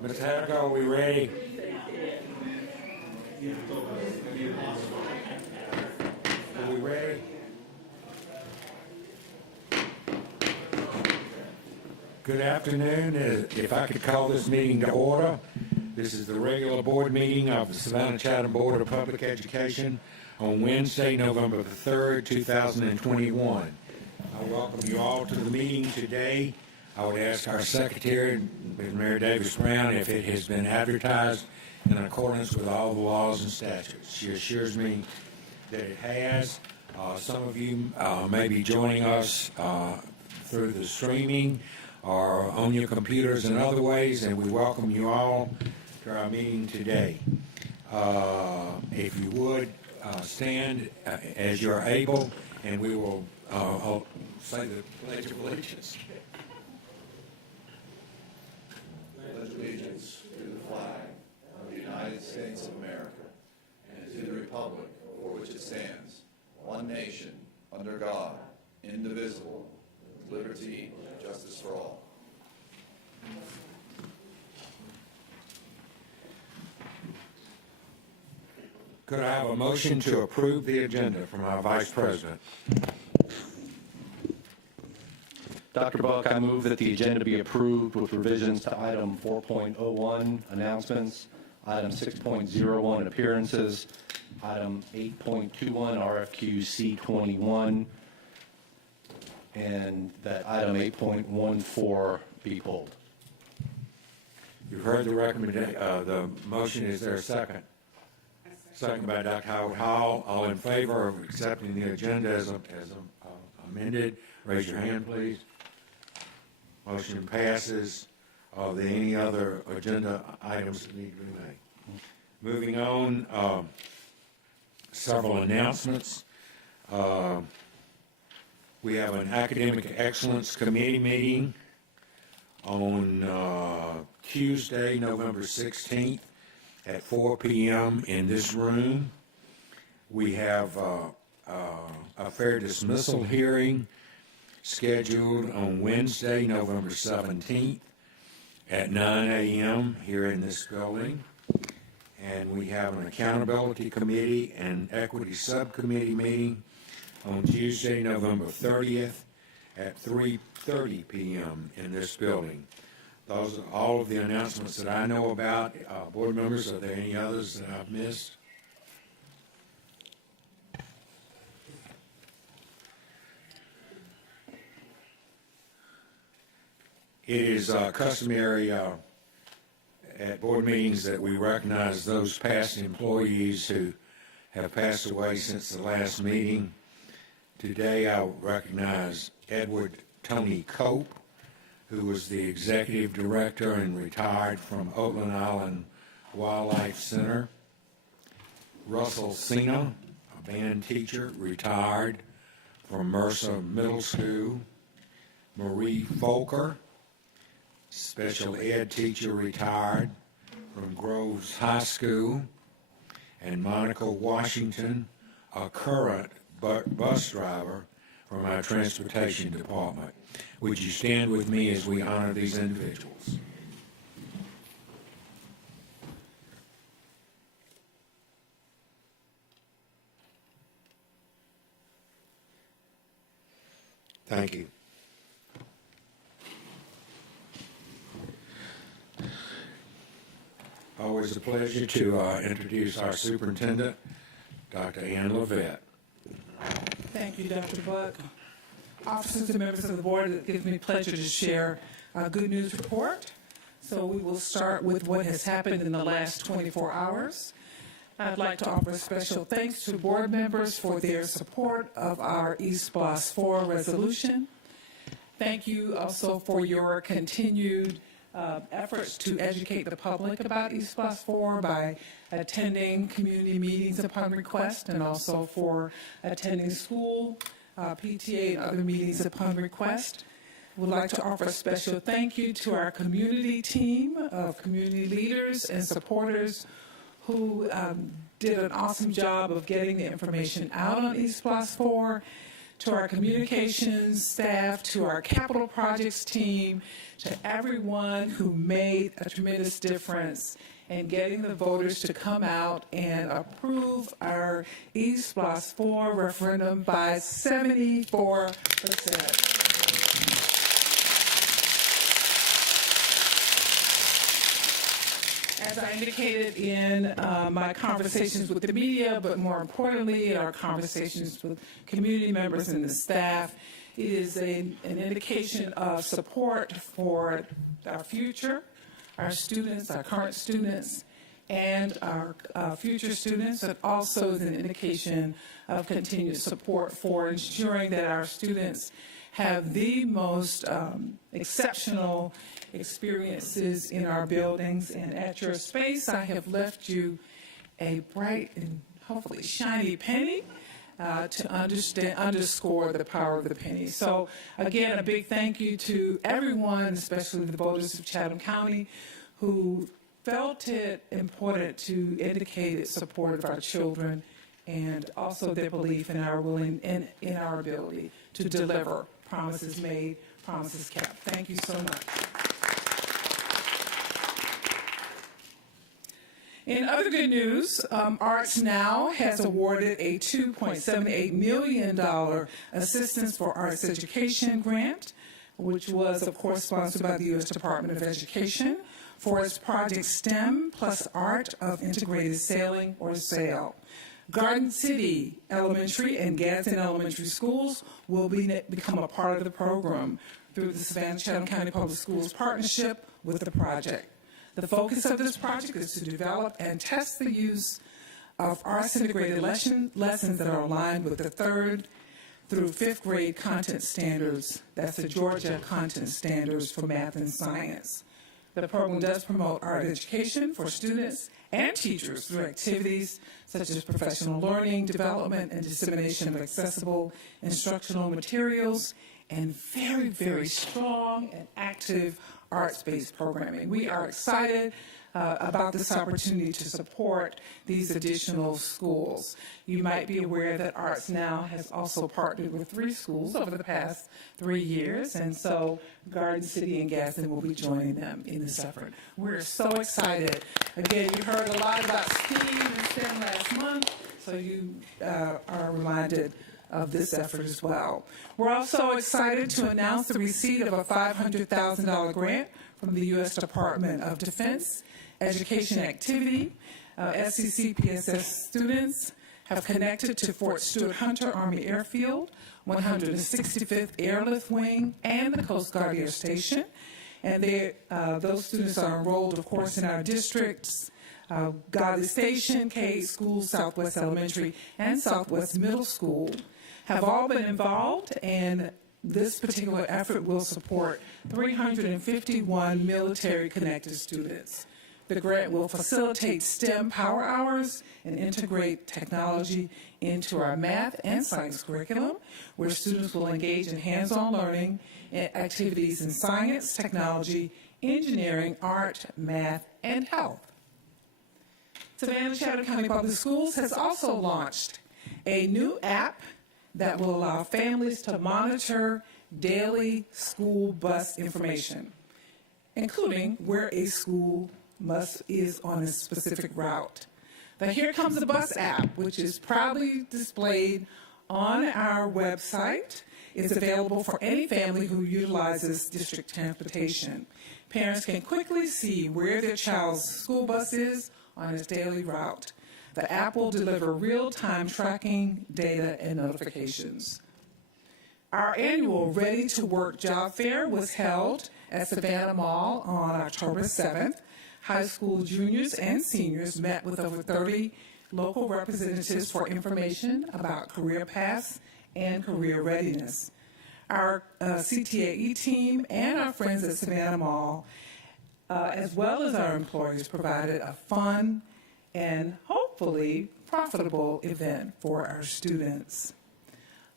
Ms. Hacker, are we ready? Are we ready? Good afternoon. If I could call this meeting to order. This is the regular board meeting of the Savannah-Chatham Board of Public Education on Wednesday, November the 3rd, 2021. I welcome you all to the meeting today. I would ask our secretary, Ms. Mary Davis Brown, if it has been advertised in accordance with all the laws and statutes. She assures me that it has. Some of you may be joining us through the streaming or on your computers in other ways, and we welcome you all to our meeting today. If you would stand as you're able, and we will say the Pledge of Allegiance. Pledge allegiance to the flag of the United States of America and to the republic for which it stands, one nation, under God, indivisible, with liberty and justice for all. Could I have a motion to approve the agenda from our Vice President? Dr. Buck, I move that the agenda be approved with revisions to item 4.01, announcements, item 6.01, appearances, item 8.21, RFQ C21, and that item 8.14 be pulled. You've heard the recommendation. The motion. Is there a second? Second by Dr. Howard Hall. All in favor of accepting the agenda as amended, raise your hand, please. Motion passes. Are there any other agenda items that need to be made? Moving on, several announcements. We have an Academic Excellence Committee meeting on Tuesday, November 16th at 4 p.m. in this room. We have a fair dismissal hearing scheduled on Wednesday, November 17th at 9 a.m. here in this building. And we have an Accountability Committee and Equity Subcommittee meeting on Tuesday, November 30th at 3:30 p.m. in this building. Those are all of the announcements that I know about. Board members, are there any others that I've missed? It is customary at board meetings that we recognize those past employees who have passed away since the last meeting. Today I recognize Edward Tony Cope, who was the executive director and retired from Oakland Island Wildlife Center. Russell Cena, a band teacher, retired from Mercer Middle School. Marie Folker, special ed teacher, retired from Groves High School. And Monica Washington, a current bus driver from our transportation department. Would you stand with me as we honor these individuals? Thank you. Always a pleasure to introduce our superintendent, Dr. Ann Levette. Thank you, Dr. Buck. Officers and members of the board, it gives me pleasure to share a good news report. So we will start with what has happened in the last 24 hours. I'd like to offer special thanks to board members for their support of our East Boss 4 resolution. Thank you also for your continued efforts to educate the public about East Boss 4 by attending community meetings upon request, and also for attending school, PTA, and other meetings upon request. We'd like to offer a special thank you to our community team of community leaders and supporters who did an awesome job of getting the information out on East Boss 4, to our communications staff, to our capital projects team, to everyone who made a tremendous difference in getting the voters to come out and approve our East Plus 4 referendum by 74%. As I indicated in my conversations with the media, but more importantly, our conversations with community members and the staff, it is an indication of support for our future, our students, our current students, and our future students. It also is an indication of continued support for ensuring that our students have the most exceptional experiences in our buildings. And at your space, I have left you a bright and hopefully shiny penny to underscore the power of the penny. So again, a big thank you to everyone, especially the voters of Chatham County, who felt it important to indicate its support of our children and also their belief in our in our ability to deliver promises made, promises kept. Thank you so much. In other good news, Arts Now has awarded a $2.78 million Assistance for Arts Education grant, which was, of course, sponsored by the U.S. Department of Education for its project STEM plus Art of Integrated Sailing, or SAIL. Garden City Elementary and Gadsden Elementary Schools will become a part of the program through the Savannah-Chatham County Public Schools partnership with the project. The focus of this project is to develop and test the use of arts integrated lessons that are aligned with the 3rd through 5th grade content standards. That's the Georgia content standards for math and science. The program does promote art education for students and teachers through activities such as professional learning, development, and dissemination of accessible instructional materials, and very, very strong and active arts-based programming. We are excited about this opportunity to support these additional schools. You might be aware that Arts Now has also partnered with 3 schools over the past 3 years, and so Garden City and Gadsden will be joining them in this effort. We're so excited. Again, you heard a lot about STEAM and STEM last month, so you are reminded of this effort as well. We're also excited to announce the receipt of a $500,000 grant from the U.S. Department of Defense Education Activity. SCC PSS students have connected to Fort Stewart Hunter Army Airfield, 165th Airlift Wing, and the Coast Guard Air Station. And those students are enrolled, of course, in our districts, Godley Station, K-8 School, Southwest Elementary, and Southwest Middle School, have all been involved, and this particular effort will support 351 military-connected students. The grant will facilitate STEM power hours and integrate technology into our math and science curriculum, where students will engage in hands-on learning activities in science, technology, engineering, art, math, and health. Savannah-Chatham County Public Schools has also launched a new app that will allow families to monitor daily school bus information, including where a school bus is on a specific route. The Here Comes the Bus app, which is proudly displayed on our website, is available for any family who utilizes district transportation. Parents can quickly see where their child's school bus is on its daily route. The app will deliver real-time tracking, data, and notifications. Our annual Ready to Work job fair was held at Savannah Mall on October 7th. High school juniors and seniors met with over 30 local representatives for information about career paths and career readiness. Our CTAE team and our friends at Savannah Mall, as well as our employers, provided a fun and hopefully profitable event for our students.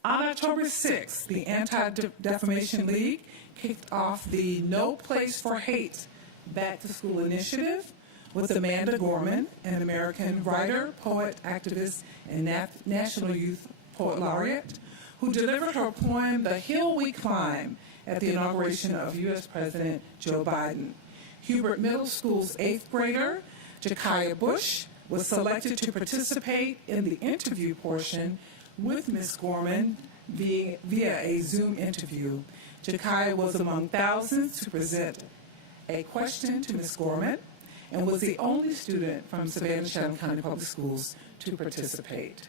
On October 6th, the Anti-Defamation League kicked off the No Place for Hate Back to School initiative with Amanda Gorman, an American writer, poet, activist, and National Youth Poet Laureate, who delivered her poem, The Hill We Climb, at the inauguration of U.S. President Joe Biden. Hubert Middle School's 8th grader, Jakaya Bush, was selected to participate in the interview portion with Ms. Gorman via a Zoom interview. Jakaya was among thousands to present a question to Ms. Gorman and was the only student from Savannah-Chatham County Public Schools to participate.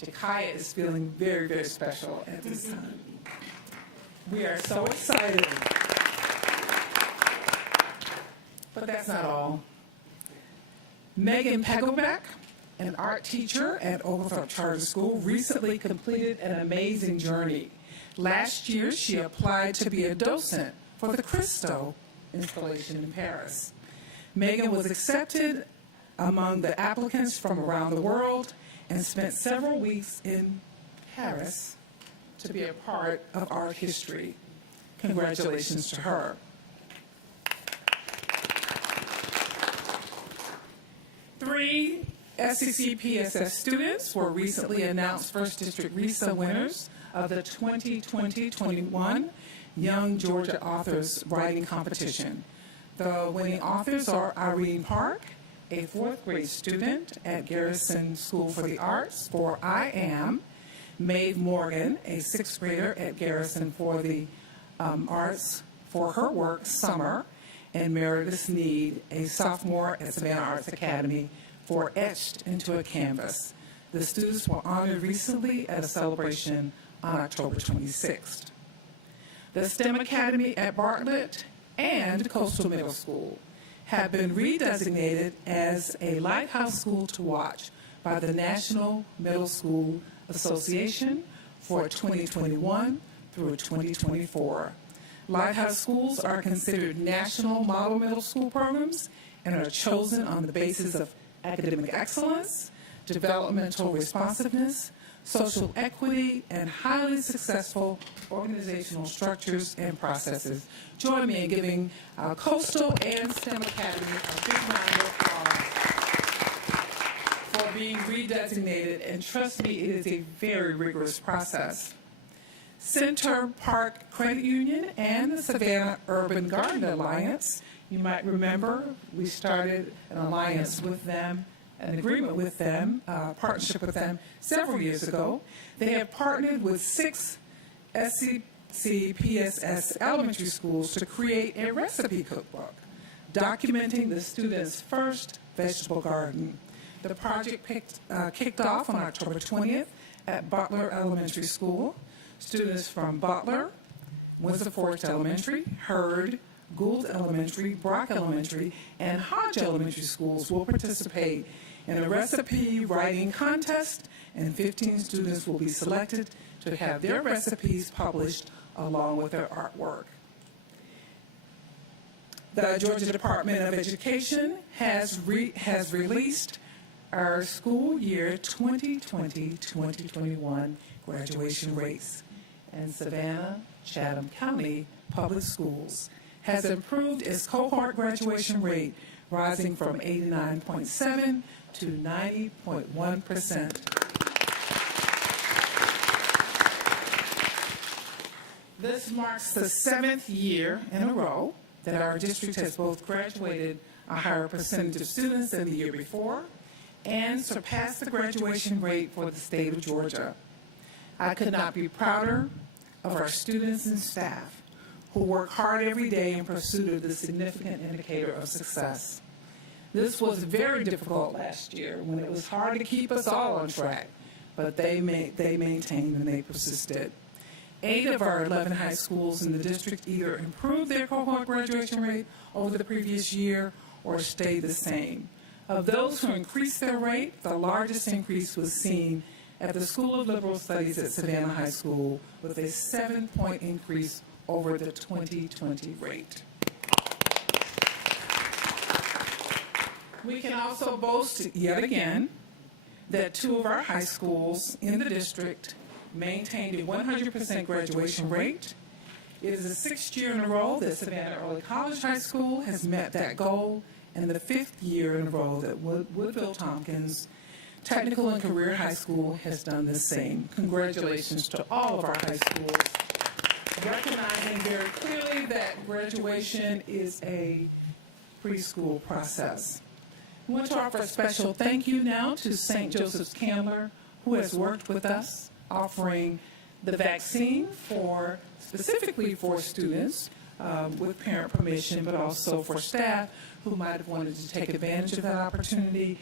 Jakaya is feeling very, very special at this time. We are so excited. But that's not all. Megan Pegelbeck, an art teacher at Oglethorpe Charter School, recently completed an amazing journey. Last year, she applied to be a docent for the Christo installation in Paris. Megan was accepted among the applicants from around the world and spent several weeks in Paris to be a part of art history. Congratulations to her. 3 SEC PSS students were recently announced First District RISA winners of the 2020-21 Young Georgia Authors Writing Competition. The winning authors are Irene Park, a 4th grade student at Garrison School for the Arts for I Am, Maeve Morgan, a 6th grader at Garrison for the Arts for her work Summer, and Meredith Sneed, a sophomore at Savannah Arts Academy for Etched into a Canvas. The students were honored recently at a celebration on October 26th. The STEM Academy at Bartlett and Coastal Middle School have been redesignated as a lighthouse school to watch by the National Middle School Association for 2021 through 2024. Lighthouse schools are considered national model middle school programs and are chosen on the basis of academic excellence, developmental responsiveness, social equity, and highly successful organizational structures and processes. Join me in giving our Coastal and STEM Academy a big round of applause for being redesignated, and trust me, it is a very rigorous process. Center Park Credit Union and the Savannah Urban Garden Alliance, you might remember we started an alliance with them, an agreement with them, partnership with them several years ago. They have partnered with 6 SEC PSS elementary schools to create a recipe cookbook documenting the students' first vegetable garden. The project kicked off on October 20th at Butler Elementary School. Students from Butler, Windsor Forest Elementary, Hurd, Gould Elementary, Brock Elementary, and Hodge Elementary schools will participate in a recipe writing contest, and 15 students will be selected to have their recipes published along with their artwork. The Georgia Department of Education has released our school year 2020-2021 graduation rates, and Savannah-Chatham County Public Schools has improved its cohort graduation rate, rising from 89.7% to 90.1%. This marks the 7th year in a row that our district has both graduated a higher percentage of students than the year before and surpassed the graduation rate for the state of Georgia. I could not be prouder of our students and staff who work hard every day in pursuit of this significant indicator of success. This was very difficult last year when it was hard to keep us all on track, but they maintained and they persisted. 8 of our 11 high schools in the district either improved their cohort graduation rate over the previous year or stayed the same. Of those who increased their rate, the largest increase was seen at the School of Liberal Studies at Savannah High School, with a 7-point increase over the 2020 rate. We can also boast yet again that 2 of our high schools in the district maintained a 100% graduation rate. It is the 6th year in a row that Savannah Early College High School has met that goal, and the 5th year in a row that Woodville Tompkins Technical and Career High School has done the same. Congratulations to all of our high schools, recognizing very clearly that graduation is a preschool process. I want to offer a special thank you now to St. Joseph's Candler, who has worked with us, offering the vaccine specifically for students with parent permission, but also for staff who might have wanted to take advantage of that opportunity.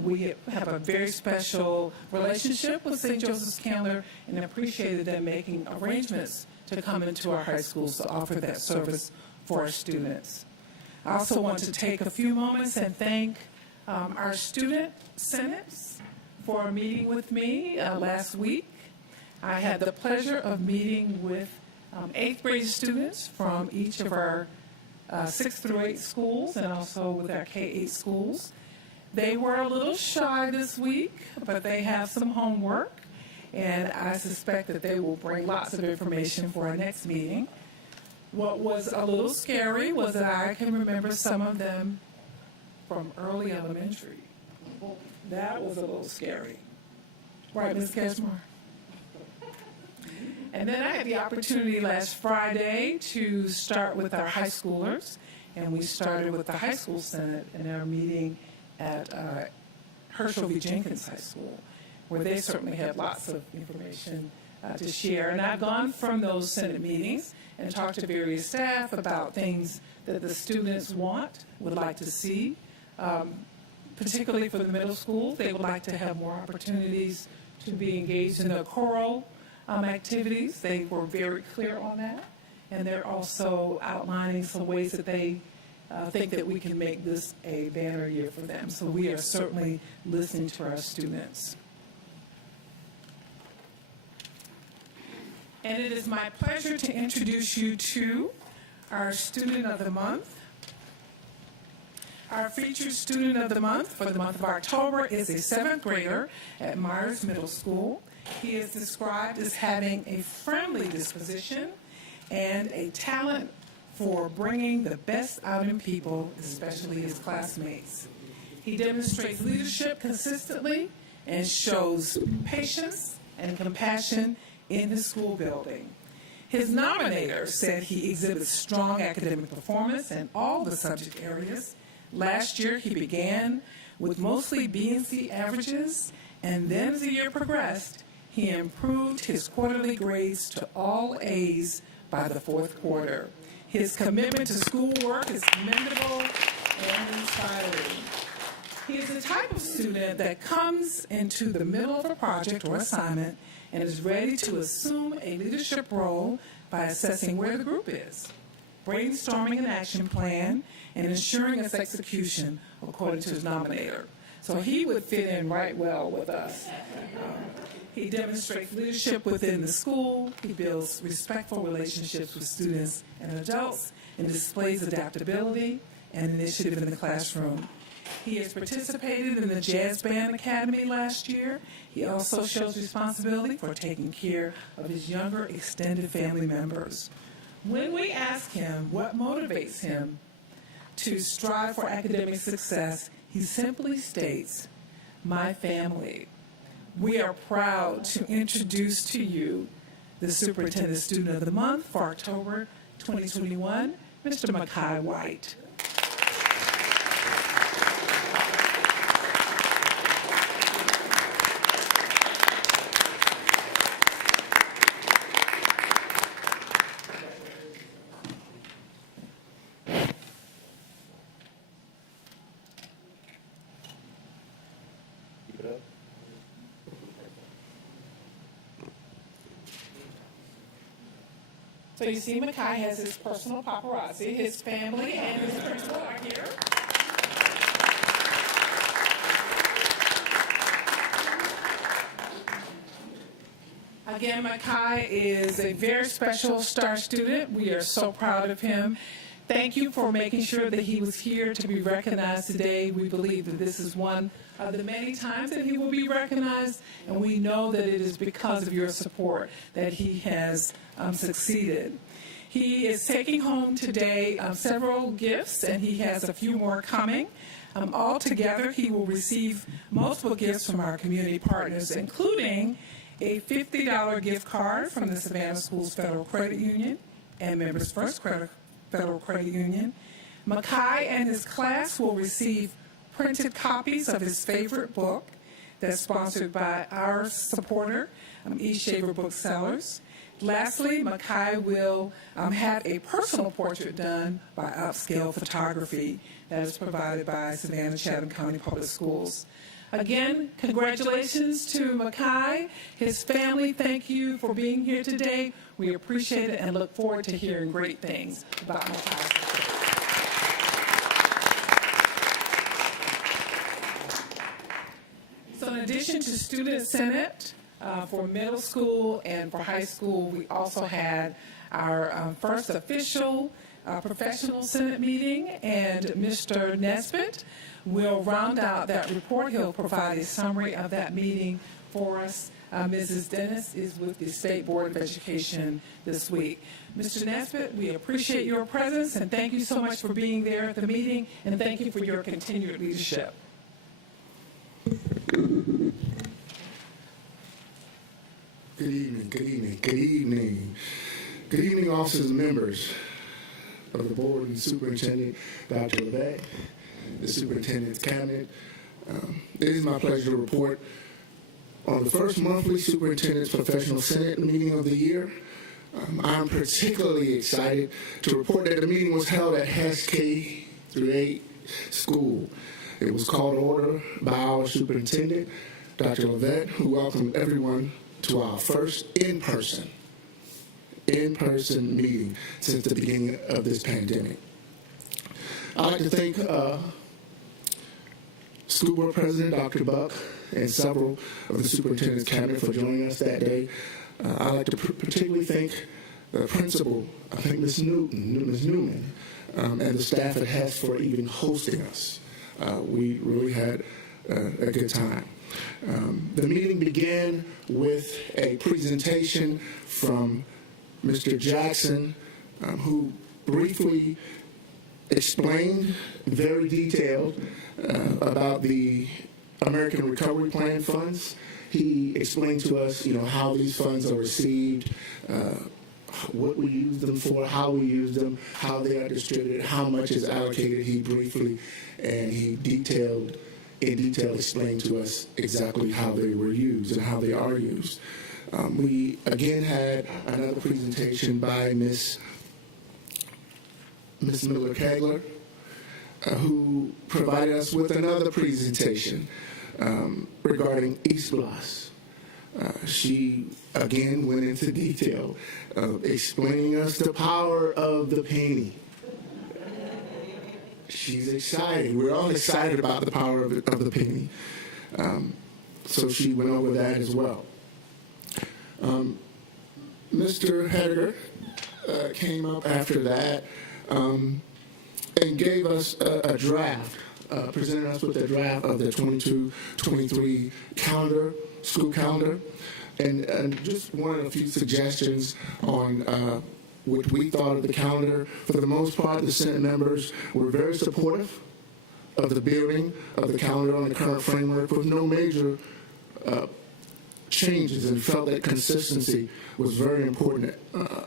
We have a very special relationship with St. Joseph's Candler and appreciated them making arrangements to come into our high schools to offer that service for our students. I also want to take a few moments and thank our student senates for meeting with me last week. I had the pleasure of meeting with 8th grade students from each of our 6th through 8 schools and also with our K-8 schools. They were a little shy this week, but they have some homework, and I suspect that they will bring lots of information for our next meeting. What was a little scary was that I can remember some of them from early elementary. That was a little scary. Right, Ms. Cashmore? And then I had the opportunity last Friday to start with our high schoolers, and we started with the high school senate in our meeting at Herschel V. Jenkins High School, where they certainly had lots of information to share. And I've gone from those senate meetings and talked to various staff about things that the students would like to see, particularly for the middle school. They would like to have more opportunities to be engaged in the choral activities. They were very clear on that. And they're also outlining some ways that they think that we can make this a banner year for them. So we are certainly listening to our students. And it is my pleasure to introduce you to our Student of the Month. Our featured Student of the Month for the month of October is a 7th grader at Myers Middle School. He is described as having a friendly disposition and a talent for bringing the best out in people, especially his classmates. He demonstrates leadership consistently and shows patience and compassion in his school building. His nominator said he exhibits strong academic performance in all the subject areas. Last year, he began with mostly B and C averages, and then as the year progressed, he improved his quarterly grades to all A's by the 4th quarter. His commitment to schoolwork is commendable and inspiring. He is the type of student that comes into the middle of a project or assignment and is ready to assume a leadership role by assessing where the group is, brainstorming an action plan, and ensuring its execution according to his nominator. So he would fit in right well with us. He demonstrates leadership within the school. He builds respectful relationships with students and adults and displays adaptability and initiative in the classroom. He has participated in the Jazz Band Academy last year. He also shows responsibility for taking care of his younger extended family members. When we ask him what motivates him to strive for academic success, he simply states, "My family." We are proud to introduce to you the Superintendent Student of the Month for October 2021, Mr. Makai White. So you see, Makai has his personal paparazzi. His family and his principal are here. Again, Makai is a very special star student. We are so proud of him. Thank you for making sure that he was here to be recognized today. We believe that this is one of the many times that he will be recognized, and we know that it is because of your support that he has succeeded. He is taking home today several gifts, and he has a few more coming. Altogether, he will receive multiple gifts from our community partners, including a $50 gift card from the Savannah Schools Federal Credit Union and Members First Federal Credit Union. Makai and his class will receive printed copies of his favorite book that's sponsored by our supporter, East Shaver Booksellers. Lastly, Makai will have a personal portrait done by Upscale Photography that is provided by Savannah Chatham County Public Schools. Again, congratulations to Makai, his family. Thank you for being here today. We appreciate it and look forward to hearing great things about Makai. So in addition to Student Senate, for middle school and for high school, we also had our first official professional Senate meeting, and Mr. Nesbitt will round out that report. He'll provide a summary of that meeting for us. Mrs. Dennis is with the State Board of Education this week. Mr. Nesbitt, we appreciate your presence, and thank you so much for being there at the meeting, and thank you for your continued leadership. Good evening, good evening, good evening. Good evening, officers and members of the board and superintendent, Dr. LeVay, the superintendent's cabinet. It is my pleasure to report on the first monthly superintendent's professional senate meeting of the year. I'm particularly excited to report that the meeting was held at Hess K-8 school. It was called to order by our superintendent, Dr. LeVay, who welcomed everyone to our first in-person meeting since the beginning of this pandemic. I'd like to thank School Board President Dr. Buck and several of the superintendent's cabinet for joining us that day. I'd like to particularly thank the principal, I think Ms. Newman, and the staff at Hess for even hosting us. We really had a good time. The meeting began with a presentation from Mr. Jackson, who briefly explained, very detailed, about the American Recovery Plan funds. He explained to us, how these funds are received, what we use them for, how we use them, how they are distributed, how much is allocated. He briefly and in detail explained to us exactly how they were used and how they are used. We again had another presentation by Miss Miller-Kegler, who provided us with another presentation regarding East Bluffs. She again went into detail of explaining us the power of the penny. She's excited. We're all excited about the power of the penny. So she went over that as well. Mr. Hediger came up after that and gave us a draft, presented us with a draft of the 22-23 calendar, school calendar, and just wanted a few suggestions on what we thought of the calendar. For the most part, the Senate members were very supportive of the building of the calendar on the current framework with no major changes, and felt that consistency was very important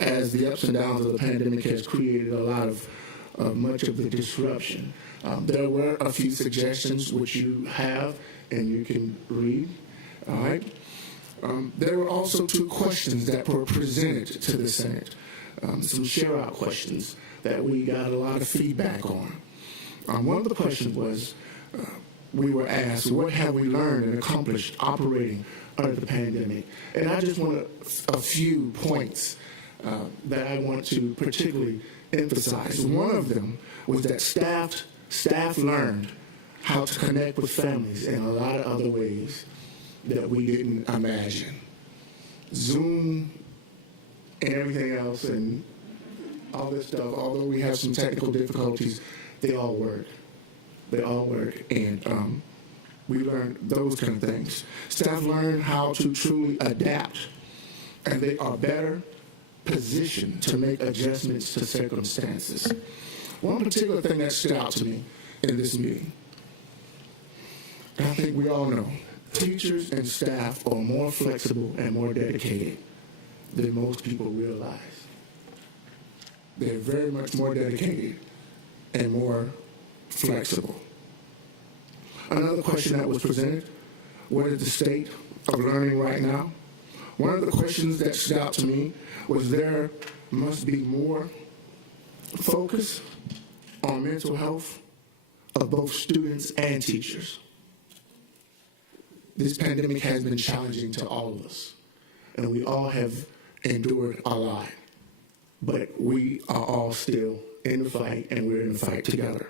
as the ups and downs of the pandemic has created a lot of much of the disruption. There were a few suggestions which you have and you can read. All right. There were also 2 questions that were presented to the Senate. Some share-out questions that we got a lot of feedback on. One of the questions was, we were asked, what have we learned and accomplished operating under the pandemic? And I just want a few points that I want to particularly emphasize. One of them was that staff learned how to connect with families in a lot of other ways that we didn't imagine. Zoom and everything else and all this stuff, although we have some technical difficulties, they all work. They all work, and we learned those kind of things. Staff learned how to truly adapt, and they are better position to make adjustments to circumstances. One particular thing that stood out to me in this meeting, and I think we all know, teachers and staff are more flexible and more dedicated than most people realize. They're very much more dedicated and more flexible. Another question that was presented, what is the state of learning right now? One of the questions that stood out to me was there must be more focus on mental health of both students and teachers. This pandemic has been challenging to all of us, and we all have endured a lot, but we are all still in the fight, and we're in the fight together.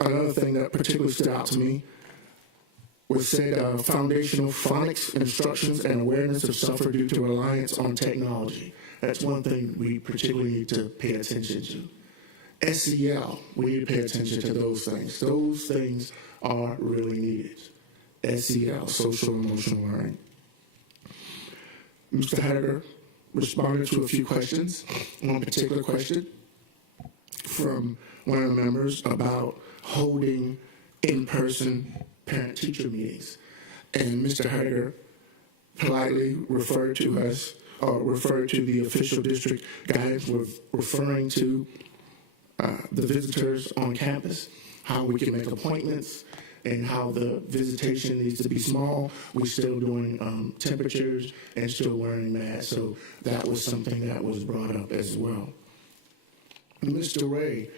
Another thing that particularly stood out to me was said foundational phonics instructions and awareness have suffered due to reliance on technology. That's one thing we particularly need to pay attention to. SEL, we need to pay attention to those things. Those things are really needed. SEL, social emotional learning. Mr. Hager responded to a few questions. One particular question from one of the members about holding in-person parent-teacher meetings. And Mr. Hager politely referred to us, or referred to the official district guidance, referring to the visitors on campus, how we can make appointments, and how the visitation needs to be small. We're still doing temperatures and still wearing masks, so that was something that was brought up as well. Mr. Ray,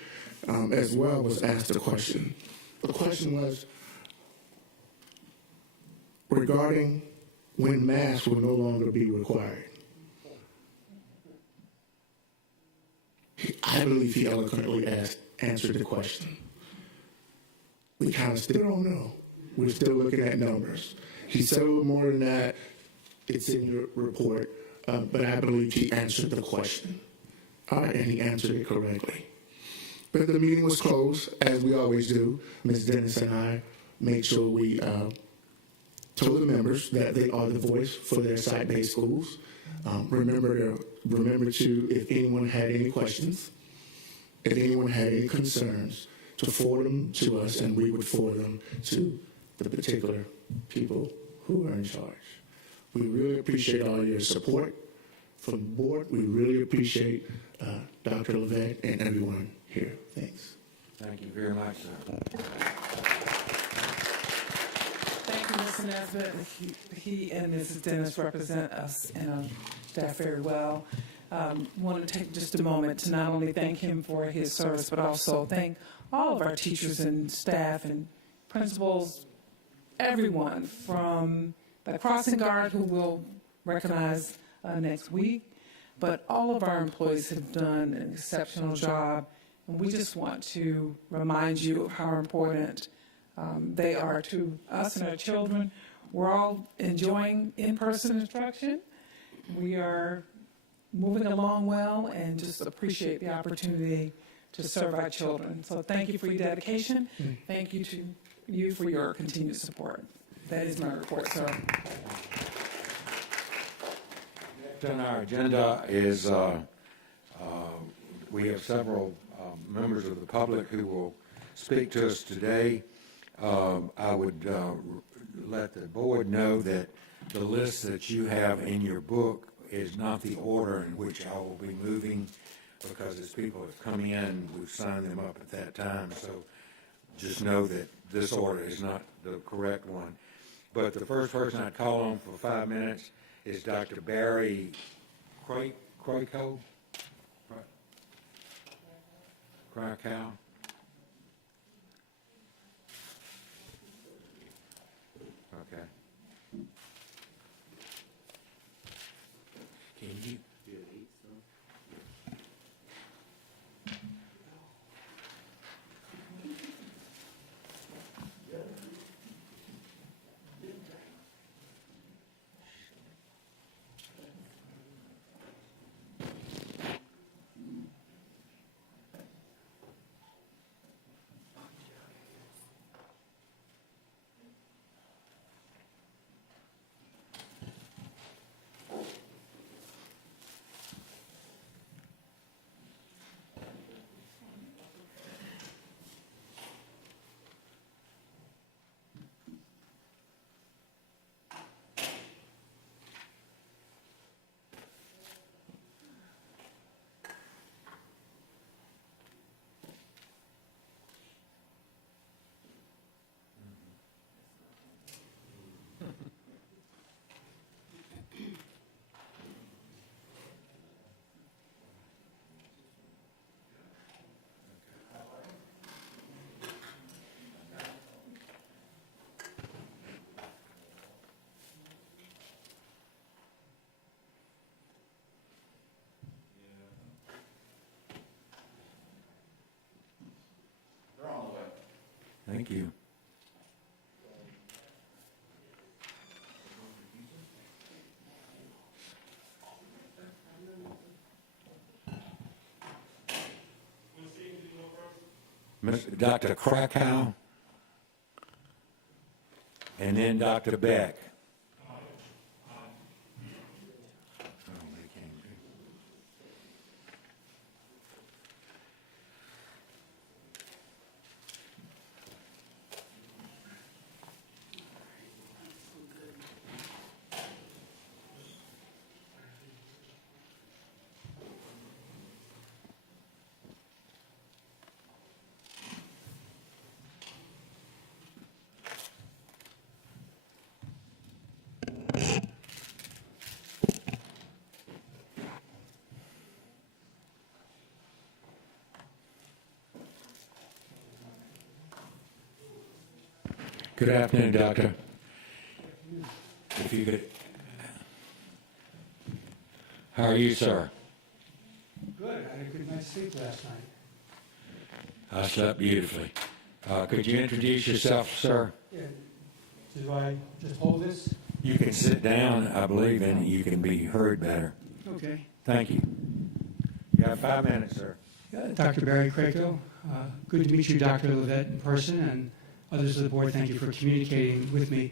as well, was asked a question. The question was regarding when masks will no longer be required. I believe he eloquently answered the question. We kind of still don't know. We're still looking at numbers. He said a little more than that. It's in your report, but I believe he answered the question, and he answered it correctly. But the meeting was closed, as we always do. Ms. Dennis and I made sure we told the members that they are the voice for their site-based schools. Remember to, if anyone had any questions, if anyone had any concerns, to forward them to us, and we would forward them to the particular people who are in charge. We really appreciate all your support from the board. We really appreciate Dr. Levesque and everyone here. Thanks. Thank you very much, sir. Thank you, Mr. Nesbitt. He and Mrs. Dennis represent us and our staff very well. Want to take just a moment to not only thank him for his service, but also thank all of our teachers and staff and principals, everyone from the crossing guard, who we'll recognize next week, but all of our employees have done an exceptional job, and we just want to remind you of how important they are to us and our children. We're all enjoying in-person instruction. We are moving along well and just appreciate the opportunity to serve our children. So thank you for your dedication. Thank you to you for your continued support. That is my report, sir. Next on our agenda is we have several members of the public who will speak to us today. I would let the board know that the list that you have in your book is not the order in which I will be moving, because as people have come in, we've signed them up at that time. So just know that this order is not the correct one. But the first person I'd call on for 5 minutes is Dr. Barry Krakow. Okay. Can you? Thank you. Dr. Krakow, and then Dr. Beck. Oh, they came too. Good afternoon, Doctor. If you could, how are you, sir? Good. I had a good night's sleep last night. I slept beautifully. Could you introduce yourself, sir? Yeah. Do I just hold this? You can sit down, I believe, and you can be heard better. Okay. Thank you. You have 5 minutes, sir. Dr. Barry Craco, good to meet you, Dr. Levette, in person, and others of the board, thank you for communicating with me.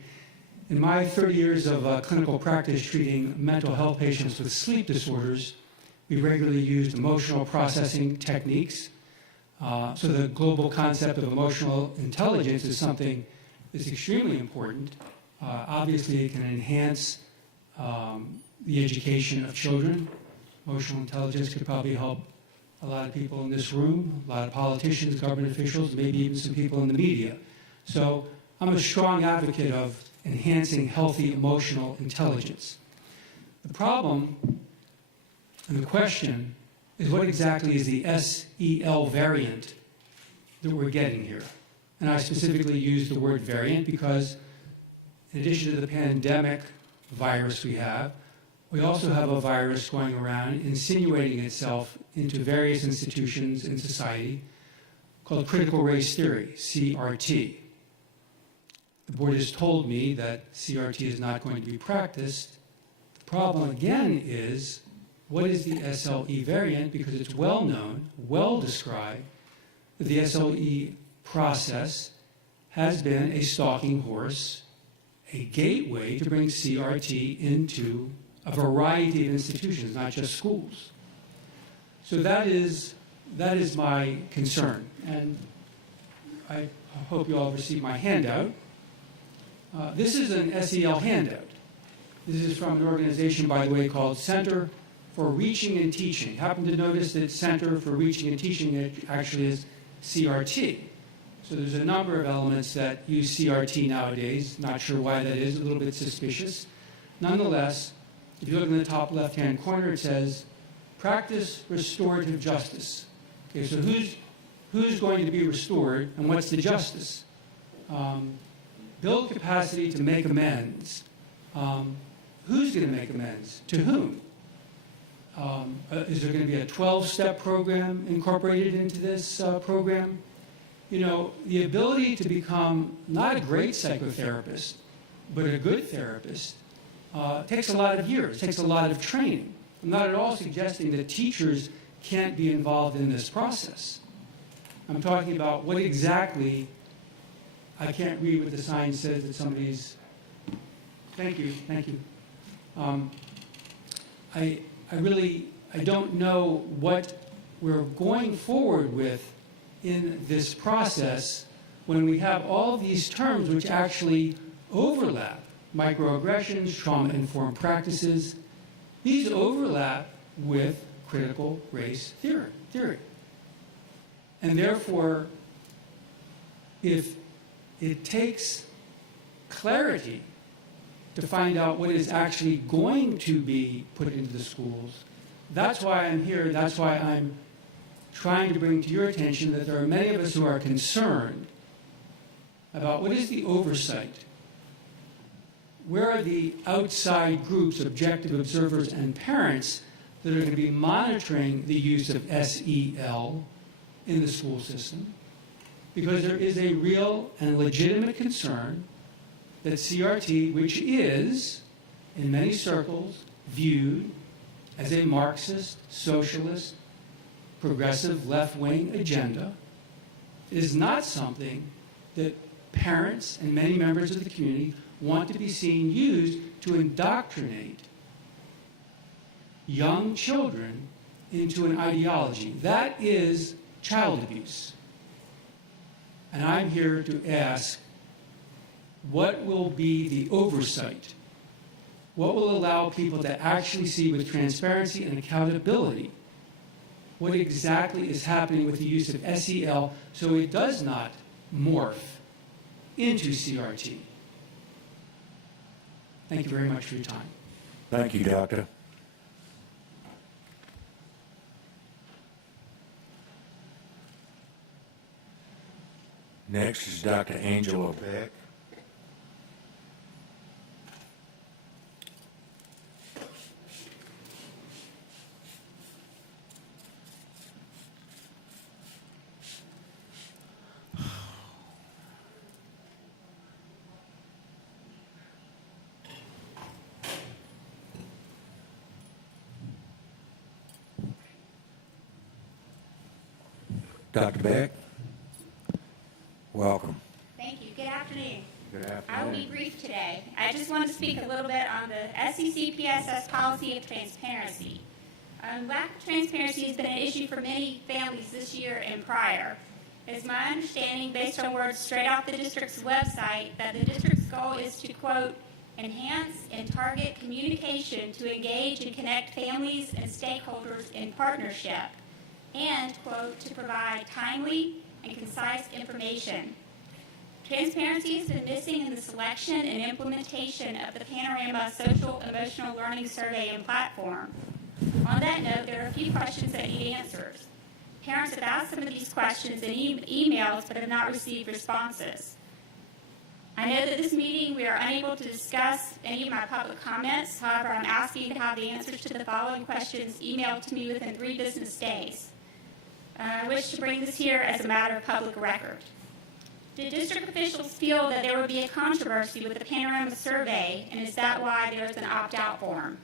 In my 30 years of clinical practice treating mental health patients with sleep disorders, we regularly used emotional processing techniques. So the global concept of emotional intelligence is something that's extremely important. Obviously, it can enhance the education of children. Emotional intelligence could probably help a lot of people in this room, a lot of politicians, government officials, maybe even some people in the media. So I'm a strong advocate of enhancing healthy emotional intelligence. The problem and the question is, what exactly is the SEL variant that we're getting here? And I specifically use the word variant because in addition to the pandemic virus we also have a virus going around insinuating itself into various institutions in society called critical race theory, CRT. The board has told me that CRT is not going to be practiced. The problem again is, what is the SLE variant? Because it's well known, well described, that the SLE process has been a stalking horse, a gateway to bring CRT into a variety of institutions, not just schools. So that is my concern. And I hope you all received my handout. This is an SEL handout. This is from an organization, by the way, called Center for Reaching and Teaching. Happen to notice that Center for Reaching and Teaching it actually is CRT. So there's a number of elements that use CRT nowadays. Not sure why that is, a little bit suspicious. Nonetheless, if you look in the top left-hand corner, it says, practice restorative justice. Okay, so who's going to be restored, and what's the justice? Build capacity to make amends. Who's going to make amends? To whom? Is there going to be a 12-step program incorporated into this program? You know, the ability to become not a great psychotherapist, but a good therapist takes a lot of years, takes a lot of training. I'm not at all suggesting that teachers can't be involved in this process. I'm talking about what exactly, I can't read what the sign says that somebody's, thank you. I don't know what we're going forward with in this process when we have all these terms which actually overlap. Microaggressions, trauma-informed practices, these overlap with critical race theory. And therefore, if it takes clarity to find out what is actually going to be put into the schools, that's why I'm here, that's why I'm trying to bring to your attention that there are many of us who are concerned about what is the oversight. Where are the outside groups, objective observers and parents, that are going to be monitoring the use of SEL in the school system? because there is a real and legitimate concern that CRT, which is, in many circles, viewed as a Marxist, socialist, progressive, left-wing agenda, is not something that parents and many members of the community want to be seen used to indoctrinate young children into an ideology. That is child abuse. And I'm here to ask, what will be the oversight? What will allow people to actually see with transparency and accountability what exactly is happening with the use of SEL so it does not morph into CRT? Thank you very much for your time. Thank you, Doctor. Next is Dr. Angela Beck. Dr. Beck, welcome. Thank you. Good afternoon. Good I will be afternoon. brief today. I just want to speak a little bit on the SEC-PSS policy of transparency. Lack of transparency has been an issue for many families this year and prior. It's my understanding, based on words straight off the district's website, that the district's goal is to, quote, enhance and target communication to engage and connect families and stakeholders in partnership, and, quote, to provide timely and concise information. Transparency has been missing in the selection and implementation of the Panorama Social Emotional Learning Survey and platform. On that note, there are a few questions that need answers. Parents have asked some of these questions in emails but have not received responses. I know that this meeting we are unable to discuss any of my public comments. However, I'm asking to have the answers to the following questions emailed to me within 3 business days. I wish to bring this here as a matter of public record. Did district officials feel that there would be a controversy with the Panorama survey, and is that why there is an opt-out form?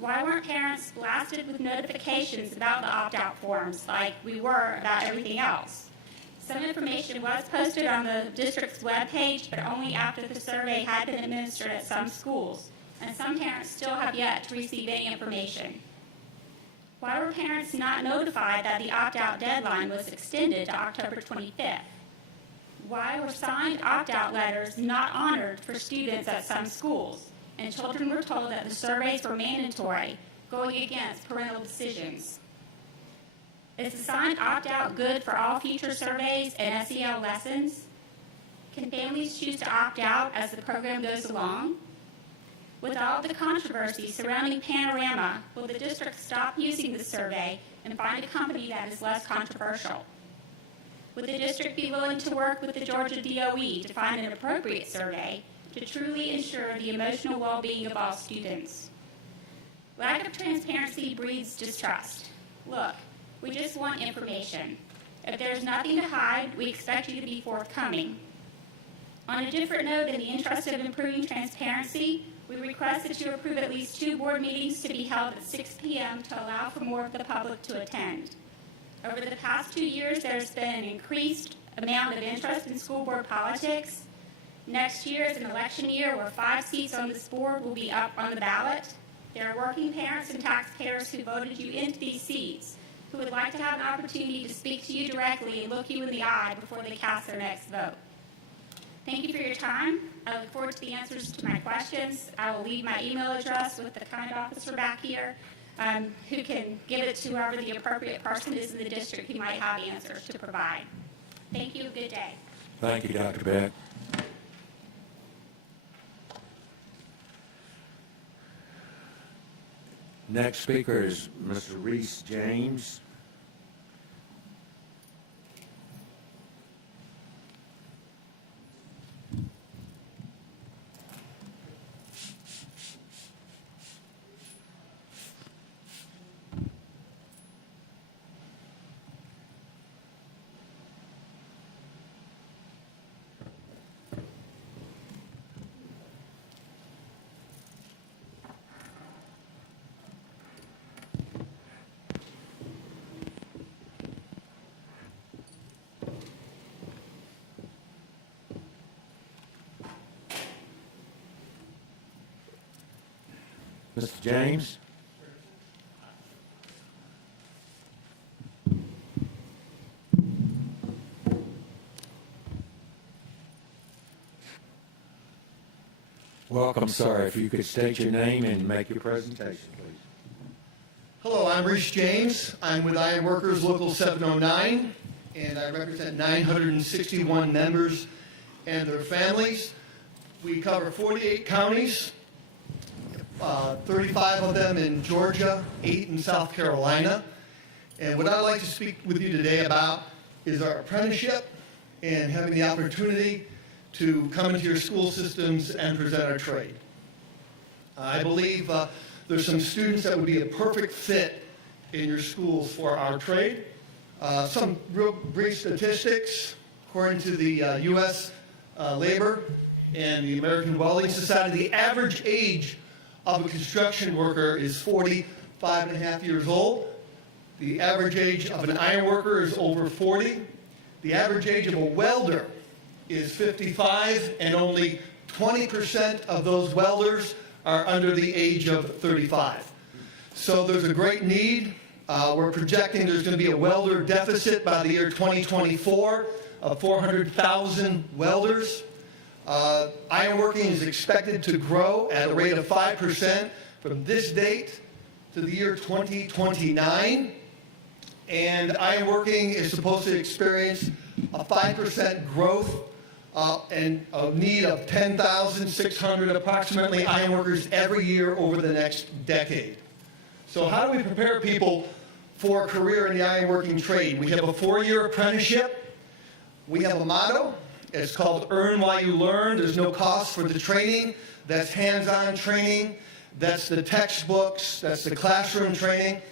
Why weren't parents blasted with notifications about the opt-out forms like we were about everything else? Some information was posted on the district's webpage, but only after the survey had been administered at some schools, and some parents still have yet to receive any information. Why were parents not notified that the opt-out deadline was extended to October 25th? Why were signed opt-out letters not honored for students at some schools, and children were told that the surveys were mandatory, going against parental decisions? Is the signed opt-out good for all future surveys and SEL lessons? Can families choose to opt out as the program goes along? With all the controversy surrounding Panorama, will the district stop using the survey and find a company that is less controversial? Would the district be willing to work with the Georgia DOE to find an appropriate survey to truly ensure the emotional well-being of all students? Lack of transparency breeds distrust. Look, we just want information. If there's nothing to hide, we expect you to be forthcoming. On a different note, in the interest of improving transparency, we request that you approve at least 2 board meetings to be held at 6 p.m. to allow for more of the public to attend. Over the past 2 years, there's been an increased amount of interest in school board politics. Next year is an election year where 5 seats on this board will be up on the ballot. There are working parents and taxpayers who voted you into these seats who would like to have an opportunity to speak to you directly and look you in the eye before they cast their next vote. Thank you for your time. I look forward to the answers to my questions. I will leave my email address with the kind officer back here who can give it to whoever the appropriate person is in the district who might have answers to provide. Thank you. Good day. Thank you, Dr. Beck. Next speaker is Mr. Reese James. Mr. James? Welcome, sir. If you could state your name and make your presentation, please. Hello, I'm Reese James. I'm with Iron Workers Local 709, and I represent 961 members and their families. We cover 48 counties, 35 of them in Georgia, 8 in South Carolina. And what I'd like to speak with you today about is our apprenticeship and having the opportunity to come into your school systems and present our trade. I believe there's some students that would be a perfect fit in your schools for our trade. Some real brief statistics. According to the U.S. Labor and the American Welding Society, the average age of a construction worker is 45 and a half years old. The average age of an iron worker is over 40. The average age of a welder is 55, and only 20% of those welders are under the age of 35. So there's a great need. We're projecting there's going to be a welder deficit by the year 2024 of 400,000 welders. Ironworking is expected to grow at a rate of 5% from this date to the year 2029. And ironworking is supposed to experience a 5% growth and a need of 10,600 approximately ironworkers every year over the next decade. So how do we prepare people for a career in the ironworking trade? We have a 4-year apprenticeship. We have a motto. It's called Earn While You Learn. There's no cost for the training. That's hands-on training. That's the textbooks. That's the classroom training.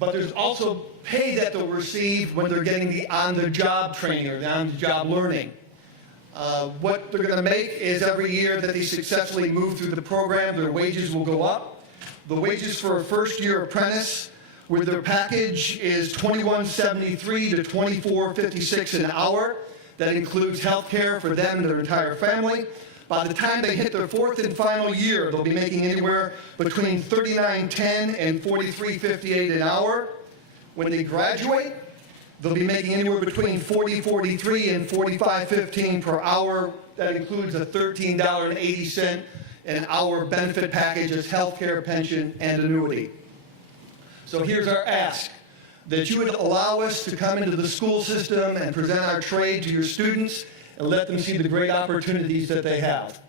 But there's also pay that they'll receive when they're getting the on-the-job training or the on-the-job learning. What they're going to make is every year that they successfully move through the program, their wages will go up. The wages for a first-year apprentice with their package is $21.73 to $24.56 an hour. That includes health care for them and their entire family. By the time they hit their 4th and final year, they'll be making anywhere between $39.10 and $43.58 an hour. When they graduate, they'll be making anywhere between $40.43 and $45.15 per hour. That includes a $13.80 an hour benefit package as health care, pension, and annuity. So here's our ask, that you would allow us to come into the school system and present our trade to your students and let them see the great opportunities that they have.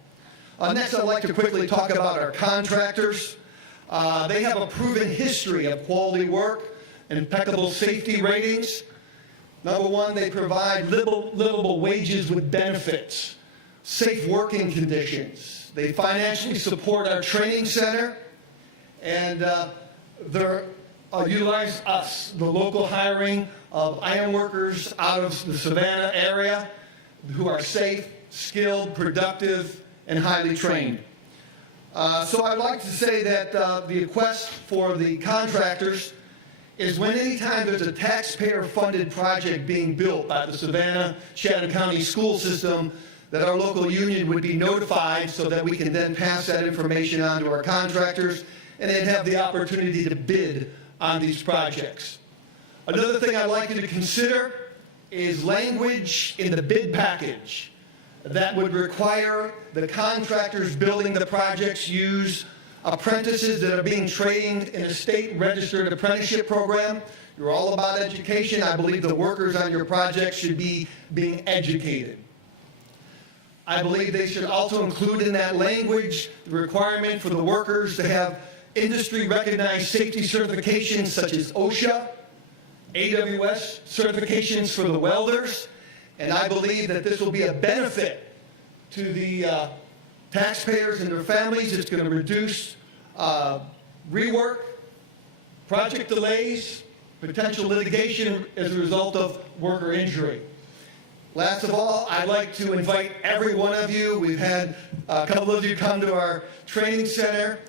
Next, I'd like to quickly talk about our contractors. They have a proven history of quality work and impeccable safety ratings. Number one, they provide livable wages with benefits, safe working conditions. They financially support our training center, and they're utilize us, the local hiring of iron workers out of the Savannah area who are safe, skilled, productive, and highly trained. So I'd like to say that the request for the contractors is when anytime there's a taxpayer-funded project being built by the Savannah-Chatham County school system, that our local union would be notified so that we can then pass that information on to our contractors and then have the opportunity to bid on these projects. Another thing I'd like you to consider is language in the bid package that would require the contractors building the projects use apprentices that are being trained in a state-registered apprenticeship program. You're all about education. I believe the workers on your project should be being educated. I believe they should also include in that language the requirement for the workers to have industry-recognized safety certifications such as OSHA, AWS certifications for the welders, and I believe that this will be a benefit to the taxpayers and their families. It's going to reduce rework, project delays, potential litigation as a result of worker injury. Last of all, I'd like to invite every one of you. We've had a couple of you come to our training center,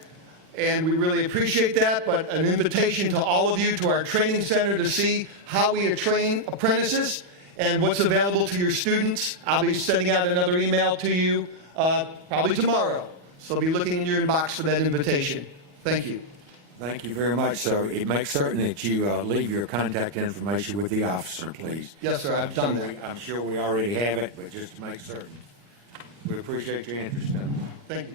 and we really appreciate that, but an invitation to all of you to our training center to see how we train apprentices and what's available to your students. I'll be sending out another email to you probably tomorrow, so be looking in your inbox for that invitation. Thank you. Thank you very much. So it makes certain that you leave your contact information with the officer, please. Yes, sir, I've done that. I'm sure we already have it, but just to make certain. We appreciate your interest, though. Thank you.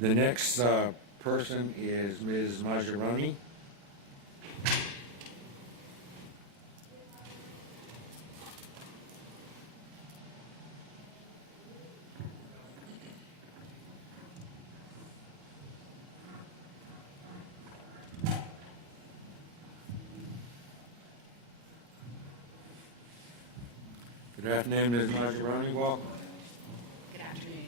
The next person is Ms. Majoroni. Good afternoon, Ms. Majoroni. Welcome. Good afternoon.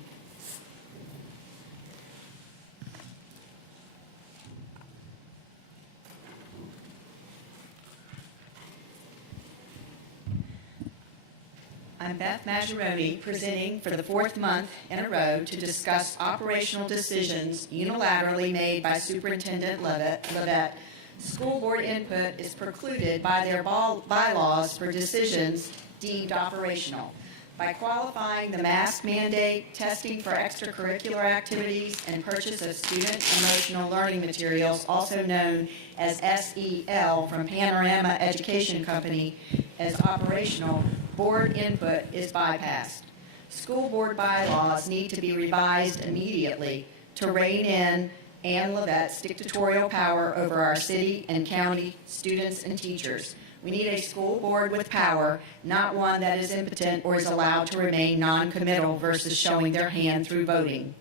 I'm Beth Majoroni, presenting for the fourth month in a row to discuss operational decisions unilaterally made by Superintendent Levette. School board input is precluded by their bylaws for decisions deemed operational. By qualifying the mask mandate, testing for extracurricular activities, and purchase of student emotional learning materials, also known as SEL, from Panorama Education Company as operational, board input is bypassed. School board bylaws need to be revised immediately to rein in Ann Levette's dictatorial power over our city and county students and teachers. We need a school board with power, not one that is impotent or is allowed to remain non-committal versus showing their hand through voting.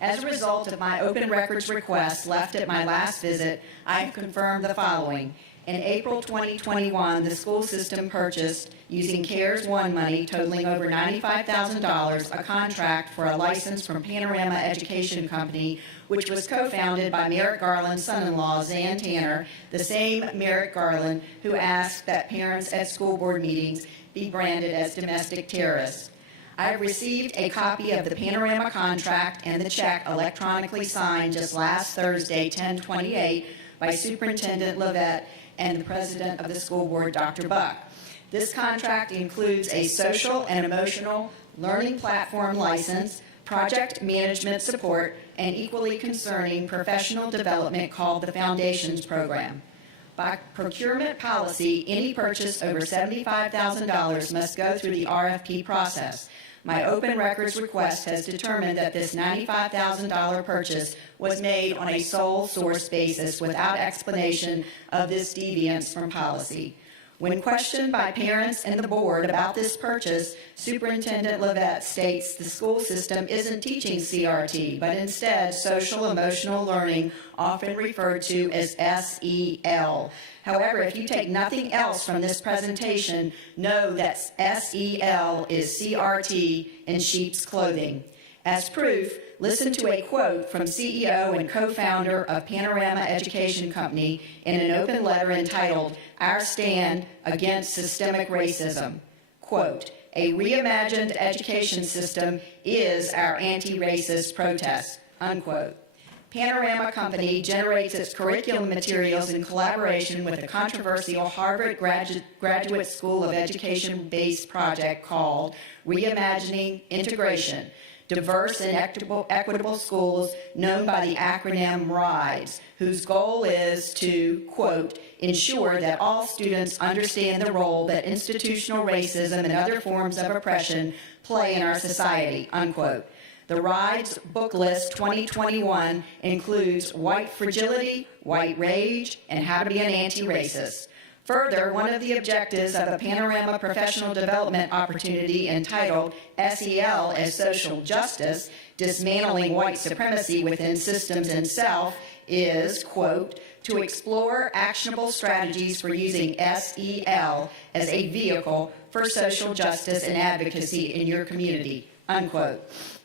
As a result of my open records request left at my last visit, I have confirmed the following. In April 2021, the school system purchased, using CARES 1 money totaling over $95,000, a contract for a license from Panorama Education Company, which was co-founded by Merrick Garland's son-in-law, Zan Tanner, the same Merrick Garland who asked that parents at school board meetings be branded as domestic terrorists. I have received a copy of the Panorama contract and the check electronically signed just last Thursday, 10/28, by Superintendent Levette and the president of the school board, Dr. Buck. This contract includes a social and emotional learning platform license, project management support, and equally concerning professional development called the Foundations Program. By procurement policy, any purchase over $75,000 must go through the RFP process. My open records request has determined that this $95,000 purchase was made on a sole source basis without explanation of this deviance from policy. When questioned by parents and the board about this purchase, Superintendent Levette states the school system isn't teaching CRT, but instead social emotional learning, often referred to as SEL. However, if you take nothing else from this presentation, know that SEL is CRT in sheep's clothing. As proof, listen to a quote from CEO and co-founder of Panorama Education Company in an open letter entitled, "Our Stand Against Systemic Racism." Quote, "A reimagined education system is our anti-racist protest." Unquote. Panorama Company generates its curriculum materials in collaboration with the controversial Harvard Graduate School of Education-based project called Reimagining Integration, Diverse and Equitable Schools, known by the acronym RIDES, whose goal is to, quote, "ensure that all students understand the role that institutional racism and other forms of oppression play in our society," unquote. The RIDES book list 2021 includes White Fragility, White Rage, and How to Be an Anti-Racist. Further, one of the objectives of a Panorama professional development opportunity entitled SEL as Social Justice, Dismantling White Supremacy Within Systems and Self is, quote, "to explore actionable strategies for using SEL as a vehicle for social justice and advocacy in your community," unquote.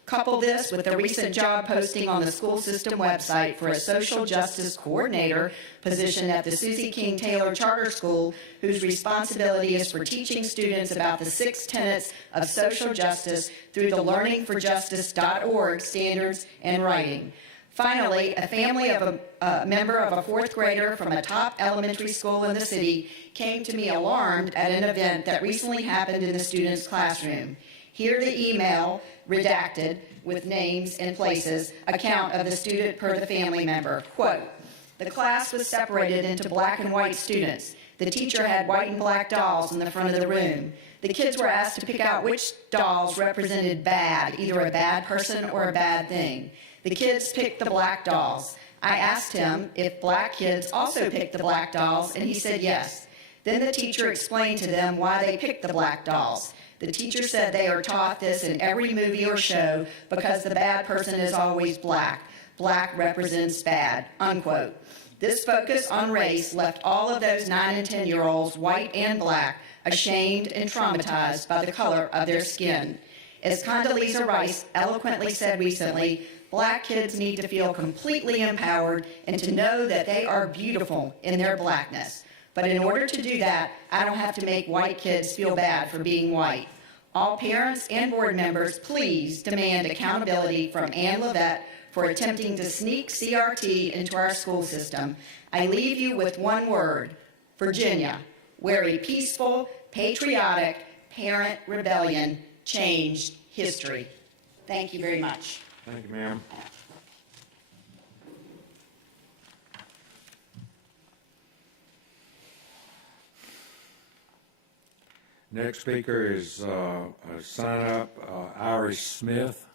Couple this with the recent job posting on the school system website for a social justice coordinator position at the Susie King Taylor Charter School, whose responsibility is for teaching students about the 6 tenets of social justice through the learningforjustice.org standards and writing. Finally, a family of a member of a fourth grader from a top elementary school in the city came to me alarmed at an event that recently happened in the student's classroom. Here the email, redacted with names and places, account of the student per the family member. Quote, "The class was separated into black and white students. The teacher had white and black dolls in the front of the room. The kids were asked to pick out which dolls represented bad, either a bad person or a bad thing. The kids picked the black dolls. I asked him if black kids also picked the black dolls, and he said yes. Then the teacher explained to them why they picked the black dolls. The teacher said they are taught this in every movie or show because the bad person is always black. Black represents bad," unquote. This focus on race left all of those 9 and 10-year-olds, white and black, ashamed and traumatized by the color of their skin. As Condoleezza Rice eloquently said recently, black kids need to feel completely empowered and to know that they are beautiful in their blackness. But in order to do that, I don't have to make white kids feel bad for being white. All parents and board members, please demand accountability from Ann Levette for attempting to sneak CRT into our school system. I leave you with one word: Virginia, where a peaceful, patriotic parent rebellion changed history. Thank you very much. Thank you, ma'am. Next speaker is sign up Iris Smith.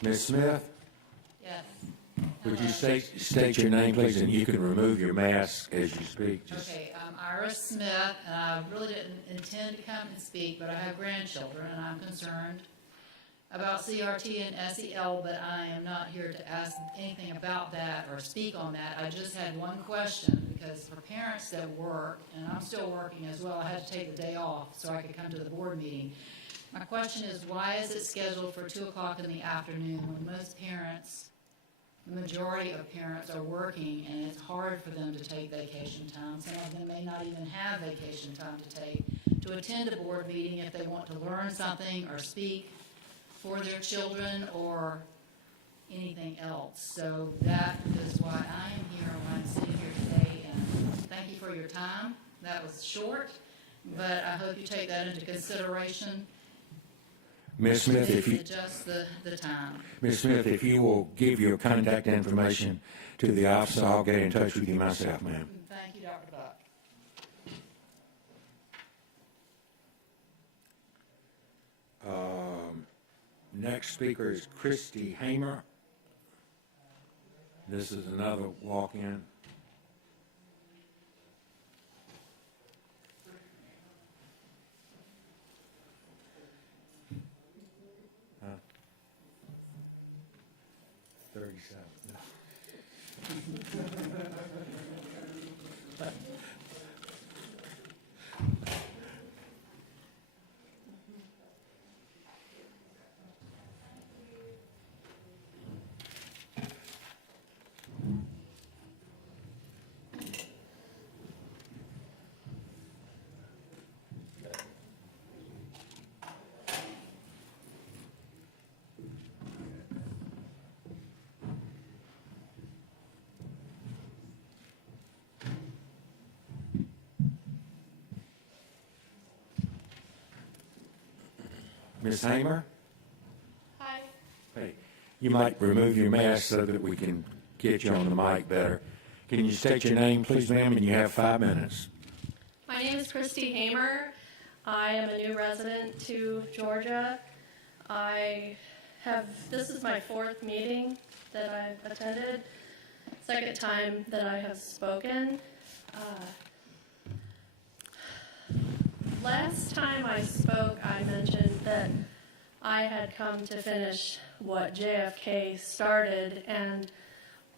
Ms. Smith, Yes. would you state your name, please, and you can remove your mask as you speak. Okay, I'm Iris Smith, and I really didn't intend to come and speak, but I have grandchildren, and I'm concerned about CRT and SEL, but I am not here to ask anything about that or speak on that. I just had one question, because for parents that work, and I'm still working as well, I had to take the day off so I could come to the board meeting. My question is, why is it scheduled for 2 o'clock in the afternoon when most parents, the majority of parents are working, and it's hard for them to take vacation time? Some of them may not even have vacation time to take to attend a board meeting if they want to learn something or speak for their children or anything else. So that is why I am here, why I'm sitting here today, and thank you for your time. That was short, but I hope you take that into consideration. Ms. Smith, if you Adjust the time. Ms. Smith, if you will give your contact information to the office, I'll get in touch with you myself, ma'am. Thank you, Dr. Buck. Next speaker is Christy Hamer. This is another walk-in. Huh? 37. Ms. Hamer? Hi. Hey, you might remove your mask so that we can get you on the mic better. Can you state your name, please, ma'am, and you have 5 minutes. My name is Christy Hamer. I am a new resident to Georgia. This is my 4th meeting that I've attended, 2nd time that I have spoken. Last time I spoke, I mentioned that I had come to finish what JFK started, and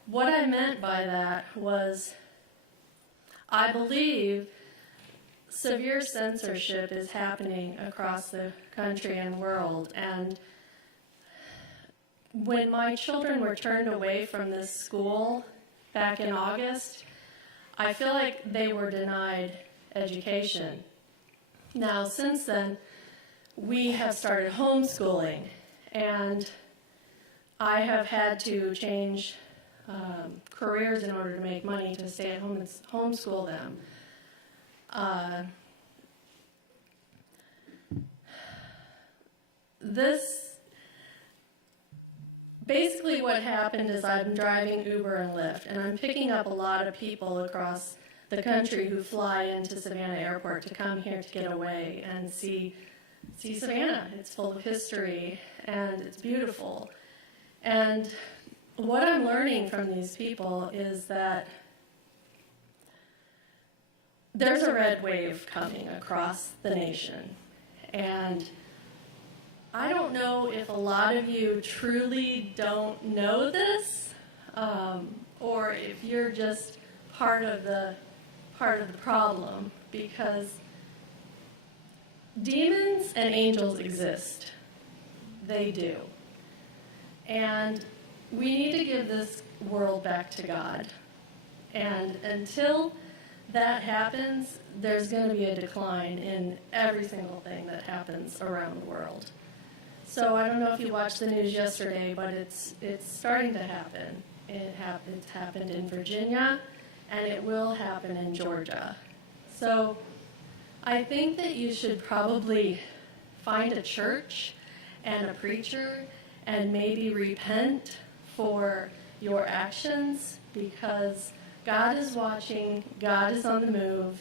what I meant by that was I believe severe censorship is happening across the country and world, and when my children were turned away from this school back in August, I feel like they were denied education. Now, since then, we have started homeschooling, and I have had to change careers in order to make money to stay at home and homeschool them. Basically what happened is I'm driving Uber and Lyft, and I'm picking up a lot of people across the country who fly into Savannah Airport to come here to get away and see Savannah. It's full of history, and it's beautiful. And what I'm learning from these people is that there's a red wave coming across the nation, and I don't know if a lot of you truly don't know this, or if you're just part of the problem, because demons and angels exist. They do. And we need to give this world back to God. And until that happens, there's going to be a decline in every single thing that happens around the world. So I don't know if you watched the news yesterday, but it's starting to happen. It's happened in Virginia, and it will happen in Georgia. So I think that you should probably find a church and a preacher and maybe repent for your actions, because God is watching, God is on the move,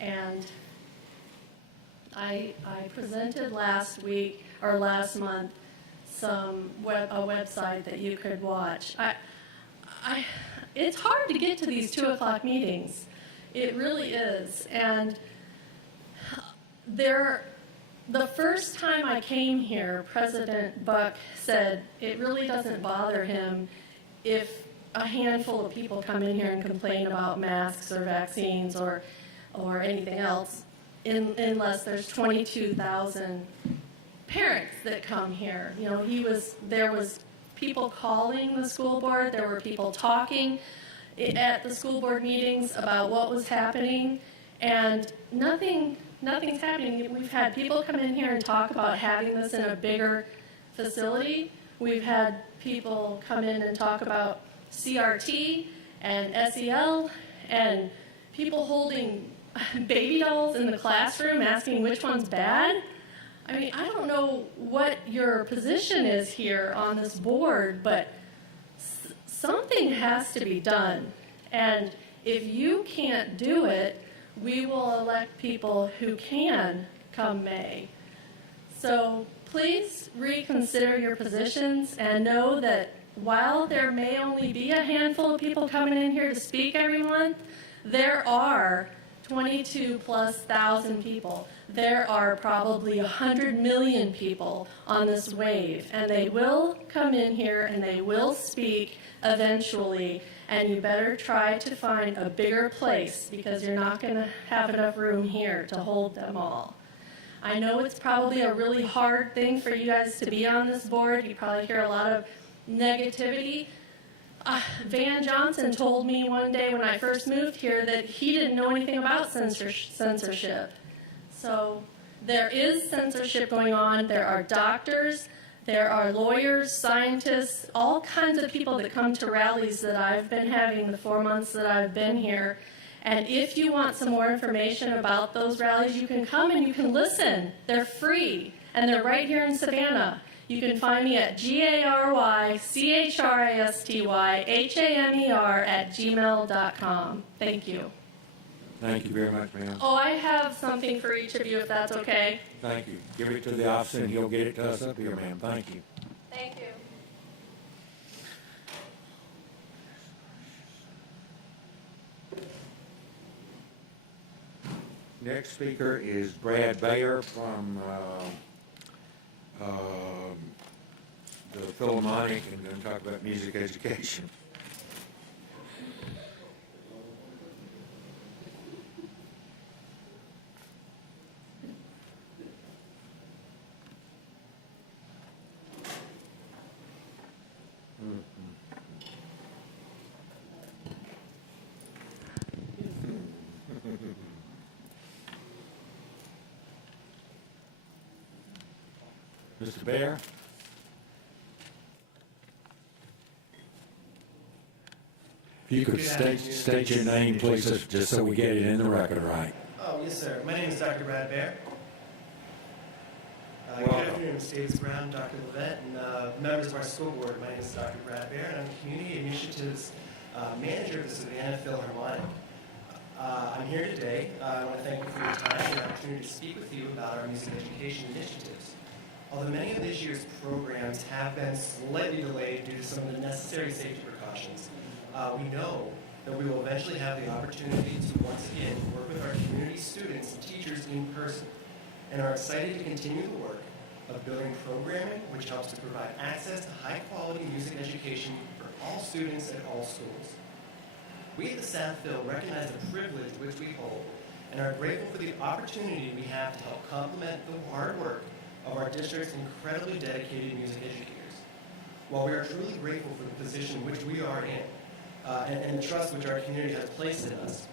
and I presented last month a website that you could watch. It's hard to get to these 2 o'clock meetings. It really is. And the first time I came here, President Buck said it really doesn't bother him if a handful of people come in here and complain about masks or vaccines or anything else, unless there's 22,000 parents that come here. You know, there was people calling the school board, there were people talking at the school board meetings about what was happening, and nothing's happening. We've had people come in here and talk about having this in a bigger facility. We've had people come in and talk about CRT and SEL, and people holding baby dolls in the classroom asking which one's bad. I mean, I don't know what your position is here on this board, but something has to be done. And if you can't do it, we will elect people who can come May. So please reconsider your positions and know that while there may only be a handful of people coming in here to speak every month, there are 22,000+ people. There are probably 100 million people on this wave, and they will come in here and they will speak eventually, and you better try to find a bigger place, because you're not going to have enough room here to hold them all. I know it's probably a really hard thing for you guys to be on this board. You probably hear a lot of negativity. Van Johnson told me one day when I first moved here that he didn't know anything about censorship. So there is censorship going on. There are doctors, there are lawyers, scientists, all kinds of people that come to rallies that I've been having the 4 months that I've been here. And if you want some more information about those rallies, you can come and you can listen. They're free, and they're right here in Savannah. You can find me at GaryChristyamer@gmail.com. Thank you. Thank you very much, ma'am. Oh, I have something for each of you, if that's okay. Thank you. Give it to the officer, and he'll get it to us up here, ma'am. Thank you. Thank you. Next speaker is Brad Bayer from the Philharmonic, and going to talk about music education. Mr. Bayer? If you could state your name, please, just so we get it in the record right. Oh, yes, sir. My name is Dr. Brad Baer. Good Welcome. afternoon, States Brown, Dr. Levette, and members of our school board. My name is Dr. Brad Baer, and I'm the Community Initiatives Manager of the Savannah Philharmonic. I'm here today. I want to thank you for your time and the opportunity to speak with you about our music education initiatives. Although many of this year's programs have been slightly delayed due to some of the necessary safety precautions, we know that we will eventually have the opportunity to once again work with our community students and teachers in person, and are excited to continue the work of building programming which helps to provide access to high-quality music education for all students at all schools. We at the Southfield recognize the privilege which we hold and are grateful for the opportunity we have to help complement the hard work of our district's incredibly dedicated music educators. While we are truly grateful for the position which we are in, and the trust which our community has placed in us,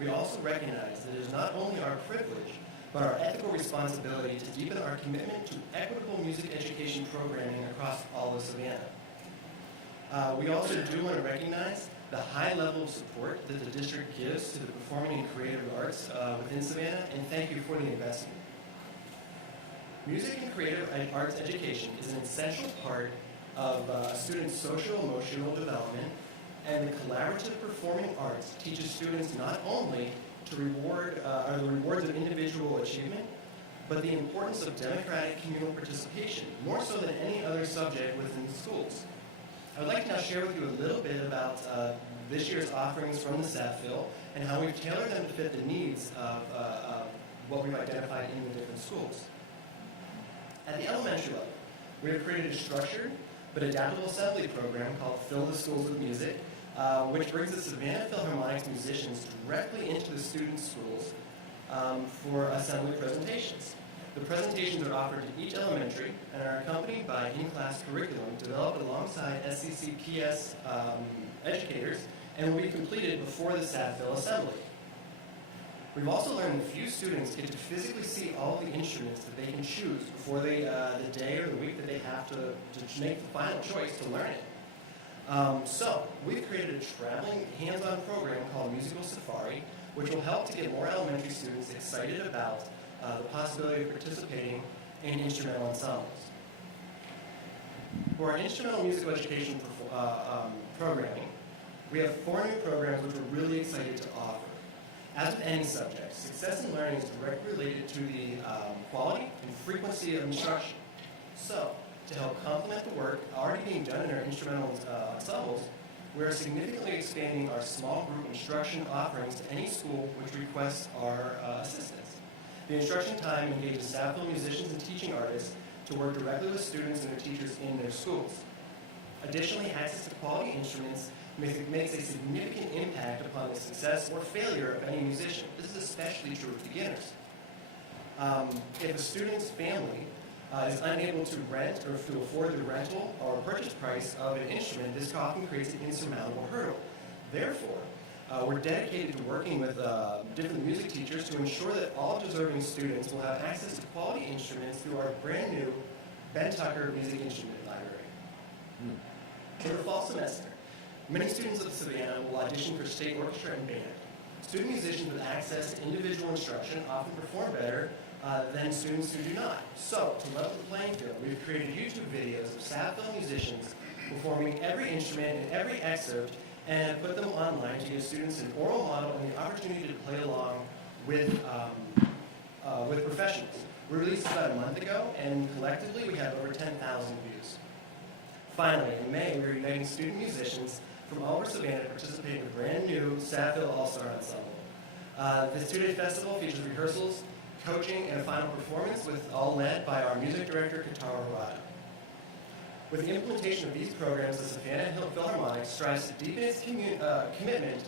we also recognize that it is not only our privilege, but our ethical responsibility to deepen our commitment to equitable music education programming across all of Savannah. We also do want to recognize the high level of support that the district gives to the performing and creative arts within Savannah, and thank you for the investment. Music and creative arts education is an essential part of students' social-emotional development, and the collaborative performing arts teaches students not only to the rewards of individual achievement, but the importance of democratic communal participation, more so than any other subject within the schools. I would like to now share with you a little bit about this year's offerings from the Southfield and how we've tailored them to fit the needs of what we've identified in the different schools. At the elementary level, we have created a structured but adaptable assembly program called Fill the Schools with Music, which brings the Savannah Philharmonic's musicians directly into the students' schools for assembly presentations. The presentations are offered to each elementary and are accompanied by in-class curriculum developed alongside SCCPS educators and will be completed before the Southfield assembly. We've also learned that few students get to physically see all the instruments that they can choose before the day or the week that they have to make the final choice to learn it. So we've created a traveling hands-on program called Musical Safari, which will help to get more elementary students excited about the possibility of participating in instrumental ensembles. For our instrumental musical education programming, we have 4 new programs which we're really excited to offer. As with any subject, success in learning is directly related to the quality and frequency of instruction. So, to help complement the work already being done in our instrumental ensembles, we are significantly expanding our small group instruction offerings to any school which requests our assistance. The instruction time engages Southfield musicians and teaching artists to work directly with students and their teachers in their schools. Additionally, access to quality instruments makes a significant impact upon the success or failure of any musician. This is especially true with beginners. If a student's family is unable to rent or to afford the rental or purchase price of an instrument, this often creates an insurmountable hurdle. Therefore, we're dedicated to working with different music teachers to ensure that all deserving students will have access to quality instruments through our brand new Ben Tucker Music Instrument Library. For the fall semester, many students of Savannah will audition for state orchestra and band. Student musicians with access to individual instruction often perform better than students who do not. So, to level the playing field, we've created YouTube videos of Southfield musicians performing every instrument and every excerpt and put them online to give students an oral model and the opportunity to play along with professionals. We released this about a month ago, and collectively we have over 10,000 views. Finally, in May, we're uniting student musicians from all over Savannah to participate in the brand new Southfield All-Star Ensemble. This two-day festival features rehearsals, coaching, and a final performance, with all led by our music director, Kitaro Harada. With the implementation of these programs, the Savannah Hill Philharmonic strives to deepen its commitment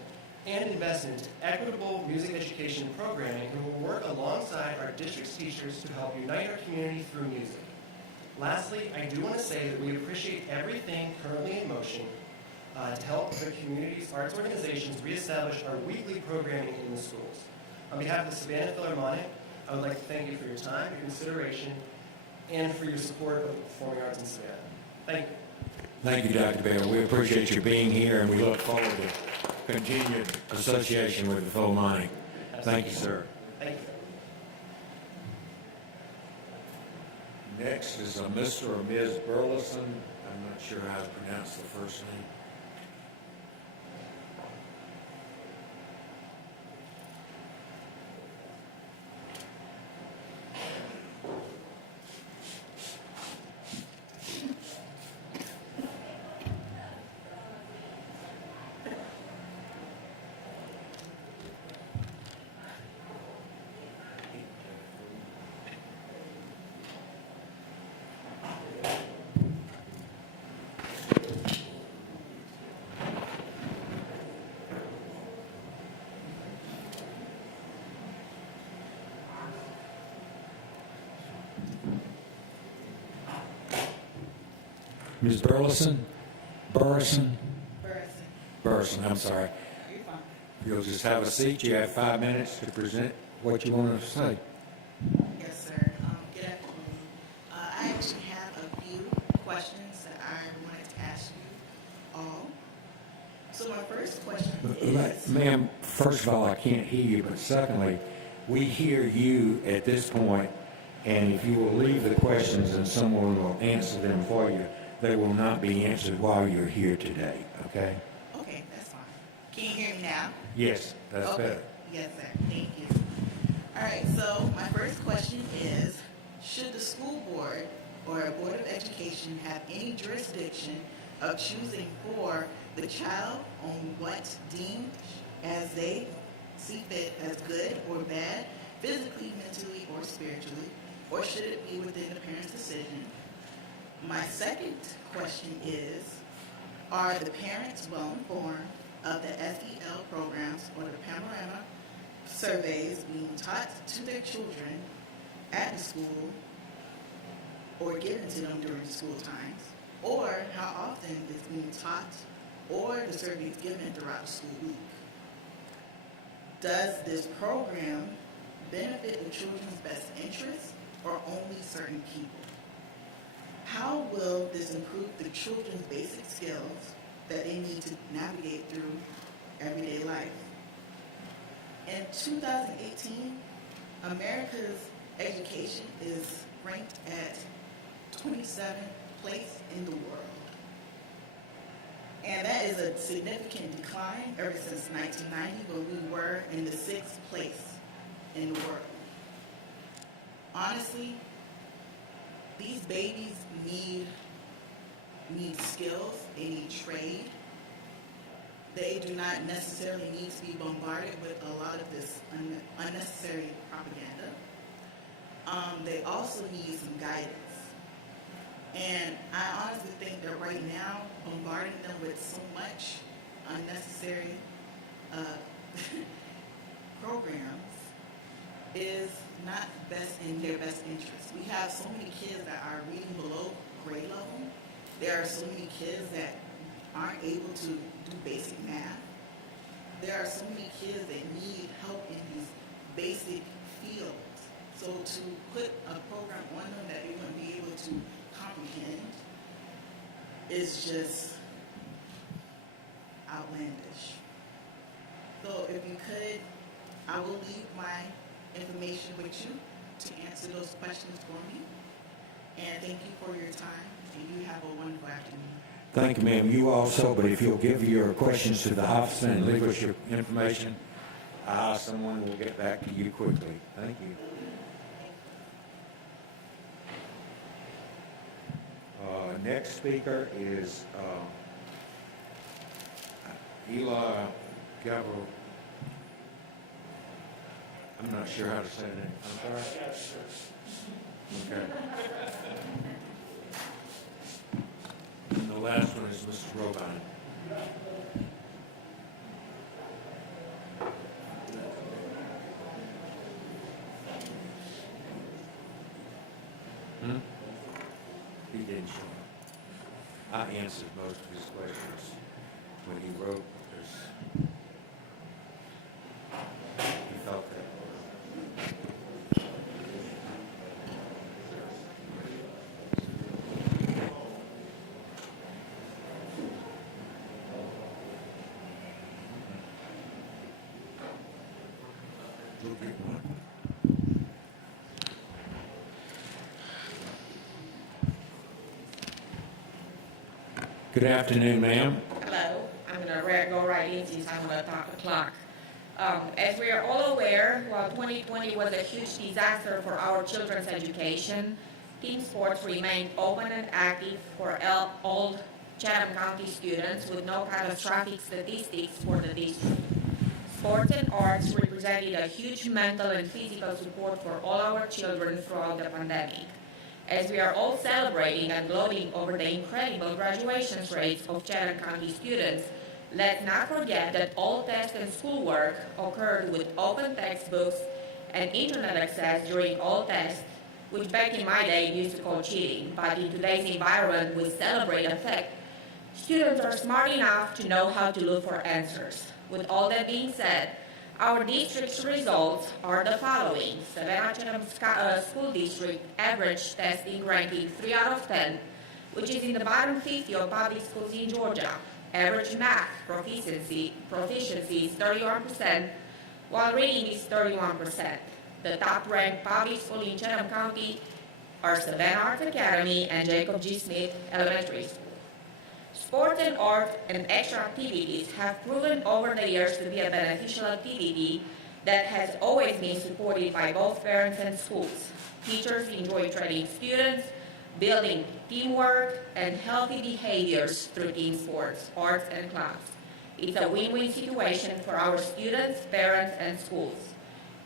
and investment into equitable music education and programming, and will work alongside our district's teachers to help unite our community through music. Lastly, I do want to say that we appreciate everything currently in motion to help the community's arts organizations reestablish our weekly programming in the schools. On behalf of the Savannah Philharmonic, I would like to thank you for your time, your consideration, and for your support of the performing arts in Savannah. Thank you. Thank you, Dr. Bell. We appreciate you being here, and we look forward to continued association with the Philharmonic. Thank you, sir. Thank you. Next is a Mr. or Ms. Burleson. I'm not sure how to pronounce the first name. Ms. Burleson? Burleson? Burleson, I'm sorry. You'll just have a seat. You have 5 minutes to present what you want to say. Yes, sir. Good afternoon. I actually have a few questions that I wanted to ask you all. So my first question is... Ma'am, first of all, I can't hear you, but secondly, we hear you at this point, and if you will leave the questions and someone will answer them for you, they will not be answered while you're here today, okay? Okay, that's fine. Can you hear me now? Yes, that's Okay. better. Yes, sir. Thank you. All right, so my first question is, should the school board or a board of education have any jurisdiction of choosing for the child on what deemed as they see fit as good or bad, physically, mentally, or spiritually, or should it be within the parent's decision? My second question is, are the parents well informed of the SEL programs or the panorama surveys being taught to their children at the school or given to them during school times, or how often it's being taught or the surveys given throughout the school week? Does this program benefit the children's best interests or only certain people? How will this improve the children's basic skills that they need to navigate through everyday life? In 2018, America's education is ranked at 27th place in the world. And that is a significant decline ever since 1990, when we were in the 6th place in the world. Honestly, these babies need skills, they need trade. They do not necessarily need to be bombarded with a lot of this unnecessary propaganda. They also need some guidance. And I honestly think that right now, bombarding them with so much unnecessary programs is not best in their best interest. We have so many kids that are reading below grade level. There are so many kids that aren't able to do basic math. There are so many kids that need help in these basic fields. So to put a program on them that they wouldn't be able to comprehend is just outlandish. So if you could, I will leave my information with you to answer those questions for me. And thank you for your time, and you have a wonderful afternoon. Thank you, ma'am. You also, but if you'll give your questions to the officer and leave us your information, someone will get back to you quickly. Thank you. Next speaker is Eli Gabriel. I'm not sure how to say that. I'm sorry. Okay. And the last one is Mrs. Robine. He didn't show up. I answered most of his questions when he wrote this. He felt that. We'll get one. Good afternoon, ma'am. Hello, I'm going to go right in since I'm going to talk the clock. As we are all aware, while 2020 was a huge disaster for our children's education, team sports remained open and active for all Chatham County students with no catastrophic statistics for the district. Sports and arts represented a huge mental and physical support for all our children throughout the pandemic. As we are all celebrating and gloating over the incredible graduation rates of Chatham County students, let's not forget that all tests and schoolwork occurred with open textbooks and internet access during all tests, which back in my day used to call cheating, but in today's environment we celebrate the fact students are smart enough to know how to look for answers. With all that being said, our district's results are the following. Savannah-Chatham School District average testing ranking 3 out of 10, which is in the bottom 50 of public schools in Georgia. Average math proficiency is 31%, while reading is 31%. The top-ranked public school in Chatham County are Savannah Arts Academy and Jacob G. Smith Elementary School. Sports and art and extra activities have proven over the years to be a beneficial activity that has always been supported by both parents and schools. Teachers enjoy training students, building teamwork and healthy behaviors through team sports, arts, and clubs. It's a win-win situation for our students, parents, and schools.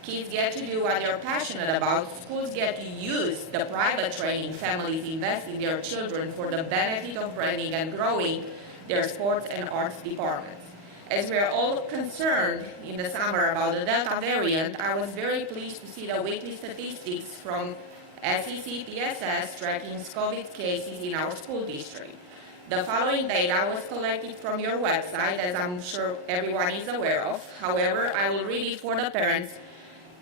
Kids get to do what they're passionate about. Schools get to use the private training families invest in their children for the benefit of branding and growing their sports and arts departments. As we are all concerned in the summer about the Delta variant, I was very pleased to see the weekly statistics from SEC-PSS tracking COVID cases in our school district. The following data was collected from your website, as I'm sure everyone is aware of. However, I will read it for the parents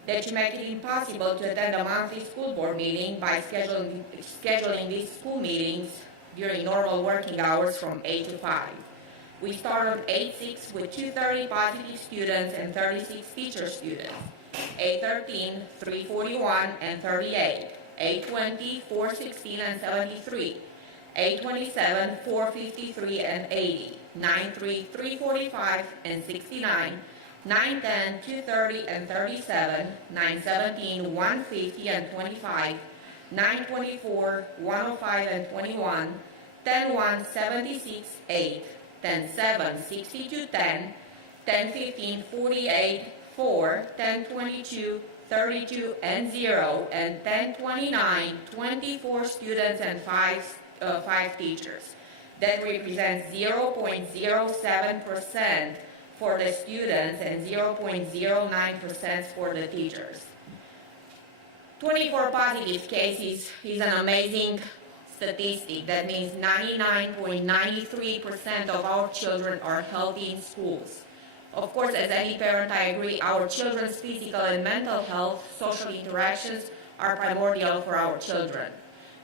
that you make it impossible to attend a monthly school board meeting by scheduling these school meetings during normal working hours from 8 to 5. We start on 8/6 with 230 positive students and 36 teacher students, 813, 341, and 38, 820, 416, and 73, 827, 453, and 80, 93, 345, and 69, 910, 230, and 37, 917, 150, and 25, 924, 105, and 21, 10-1, 76, 8, 10-7, 62, 10, 10-15, 48, 4, 10-22, 32, and 0, and 10-29, 24 students and 5 teachers. That represents 0.07% for the students and 0.09% for the teachers. 24 positive cases is an amazing statistic. That means 99.93% of our children are healthy in schools. Of course, as any parent, I agree, our children's physical and mental health, social interactions are primordial for our children.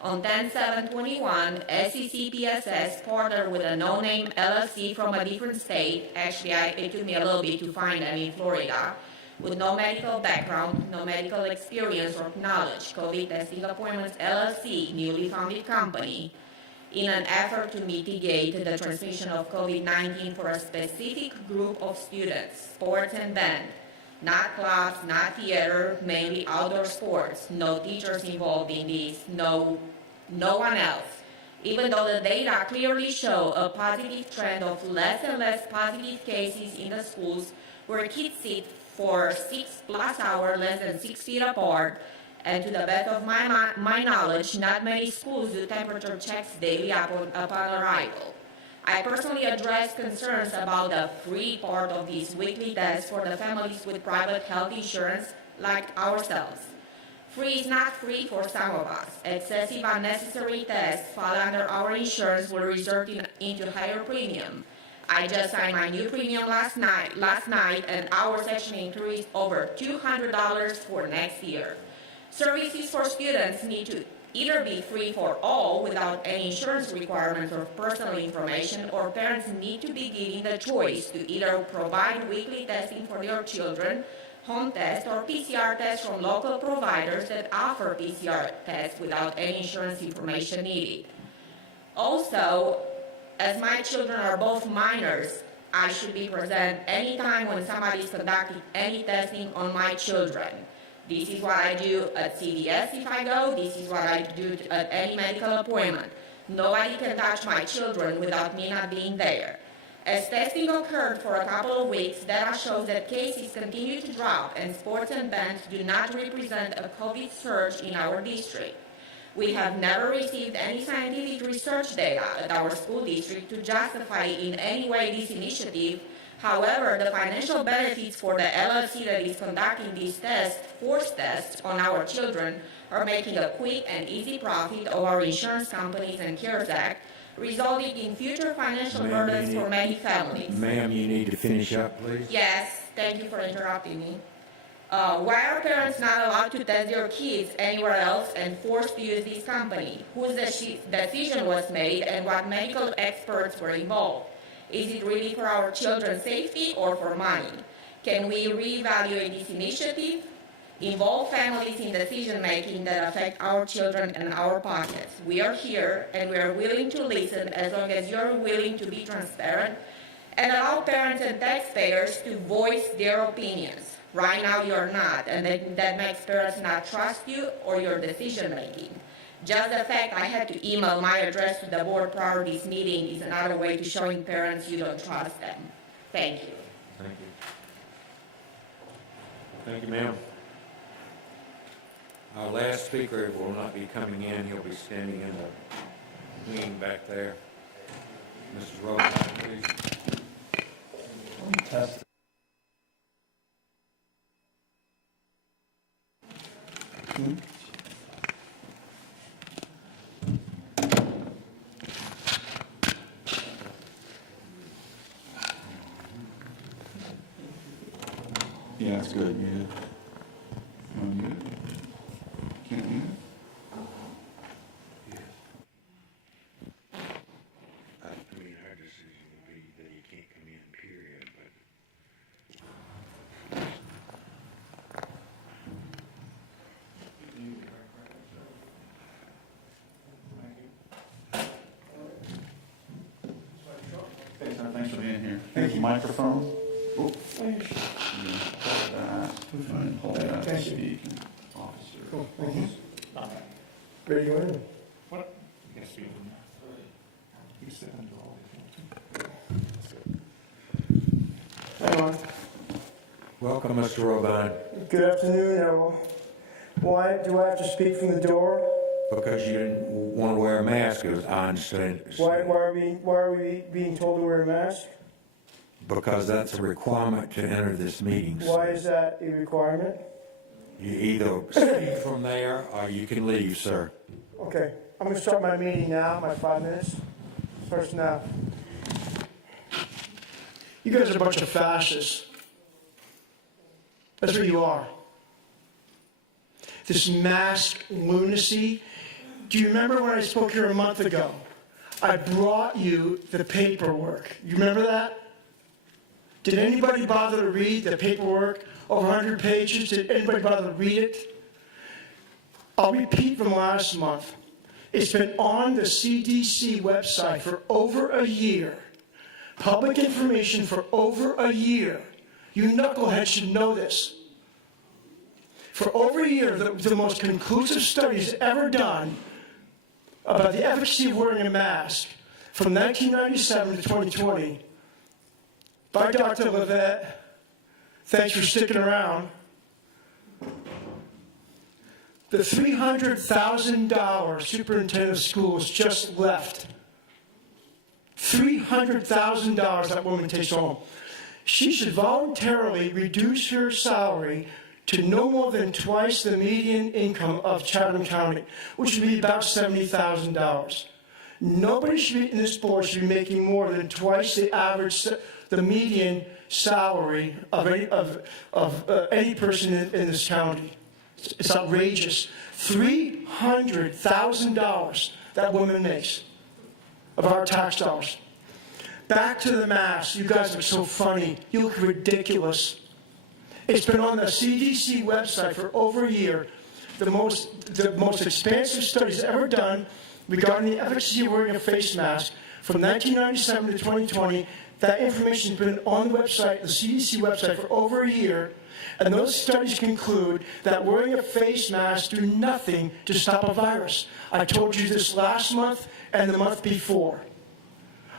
On 10/7/21, SEC-PSS partnered with a no-name LLC from a different state. Actually, it took me a little bit to find them in Florida, with no medical background, no medical experience or knowledge. COVID Testing Appointments LLC, newly founded company, in an effort to mitigate the transmission of COVID-19 for a specific group of students, sports and band, not clubs, not theater, mainly outdoor sports, no teachers involved in this, no one else. Even though the data clearly show a positive trend of less and less positive cases in the schools where kids sit for 6+ hours less than 6 feet apart, and to the best of my knowledge, not many schools do temperature checks daily upon arrival. I personally addressed concerns about the free part of these weekly tests for the families with private health insurance like ourselves. Free is not free for some of us. Excessive unnecessary tests fall under our insurance will result into higher premium. I just signed my new premium last night, and ours actually increased over $200 for next year. Services for students need to either be free for all without any insurance requirements or personal information, or parents need to be given the choice to either provide weekly testing for their children, home tests, or PCR tests from local providers that offer PCR tests without any insurance information needed. Also, as my children are both minors, I should be present anytime when somebody is conducting any testing on my children. This is what I do at CVS if I go. This is what I do at any medical appointment. Nobody can touch my children without me not being there. As testing occurred for a couple of weeks, data shows that cases continue to drop, and sports and bands do not represent a COVID surge in our district. We have never received any scientific research data at our school district to justify in any way this initiative. However, the financial benefits for the LLC that is conducting these tests, forced tests on our children, are making a quick and easy profit of our insurance companies and CARES Act, resulting in future financial burdens for many families. Ma'am, you need to finish up, please. Yes, thank you for interrupting me. Why are parents not allowed to test their kids anywhere else and forced to use this company? Whose decision was made and what medical experts were involved? Is it really for our children's safety or for money? Can we reevaluate this initiative? Involve families in decision-making that affect our children and our pockets. We are here and we are willing to listen as long as you're willing to be transparent and allow parents and taxpayers to voice their opinions. Right now you're not, and that makes parents not trust you or your decision-making. Just the fact I had to email my address to the board prior to this meeting is another way to showing parents you don't trust them. Thank you. Thank you. Thank you, ma'am. Our last speaker will not be coming in. He'll be standing in the wing back there. Mr. Rhodes, please. Test. Yeah, it's good. Yeah. Mute it. Can't mute it. I mean, our decision would be that he can't come in, period, but Hey, sir, thanks for being here. Thank you. Microphone. Oh, hold that. Hold that. Thank you. Speak. Officer. Cool, thank you. Ready to go in? What? You can speak from there. You sit under all the Hang on. welcome, Mr. Robine. Good afternoon, everyone. Why do I have to speak from the door? Because you didn't want to wear a mask, as I understand. Why are we being told to wear a mask? Because that's a requirement to enter this meeting. sir. Why is that a requirement? You either speak from there or you can leave, sir. Okay, I'm gonna start my meeting now, my 5 minutes. Starts now. You guys are a bunch of fascists. That's what you are. This mask lunacy. Do you remember when I spoke here a month ago? I brought you the paperwork. You remember that? Did anybody bother to read the paperwork? Over 100 pages. Did anybody bother to read it? I'll repeat from last month. It's been on the CDC website for over a year. Public information for over a year. You knuckleheads should know this. For over a year, the most conclusive studies ever done about the efficacy of wearing a mask from 1997 to 2020 by Dr. Levette, Thanks for sticking around. The $300,000 superintendent of schools just left. $300,000 that woman takes home. She should voluntarily reduce her salary to no more than twice the median income of Chatham County, which would be about $70,000. Nobody should be in this board should be making more than twice the average, the median salary of any person in this county. It's outrageous. $300,000 that woman makes of our tax dollars. Back to the mask. You guys look so funny. You look ridiculous. It's been on the CDC website for over a year. The most expansive studies ever done regarding the efficacy of wearing a face mask from 1997 to 2020. That information has been on the website, the CDC website, for over a year. And those studies conclude that wearing a face mask do nothing to stop a virus. I told you this last month and the month before.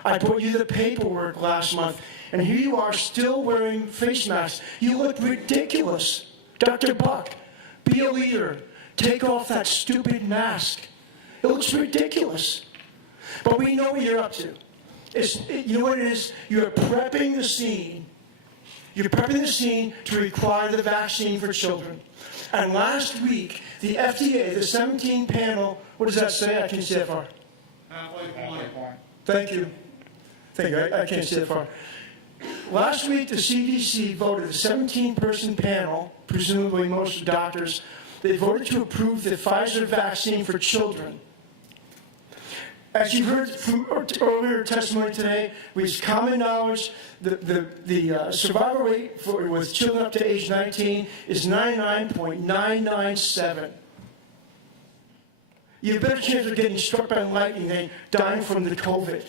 I brought you the paperwork last month, and here you are still wearing face masks. You look ridiculous. Dr. Buck, be a leader. Take off that stupid mask. It looks ridiculous. But we know what you're up to. You know what it is? You're prepping the scene. You're prepping the scene to require the vaccine for children. And last week, the FDA, the 17 panel, what does that say? I can't see that far. Thank you. Thank you. I can't see that far. Last week, the CDC voted, a 17-person panel, presumably most doctors, they voted to approve the Pfizer vaccine for children. As you heard from earlier testimony today, with common knowledge, the survival rate with children up to age 19 is 99.997. You have a better chance of getting struck by lightning than dying from the COVID.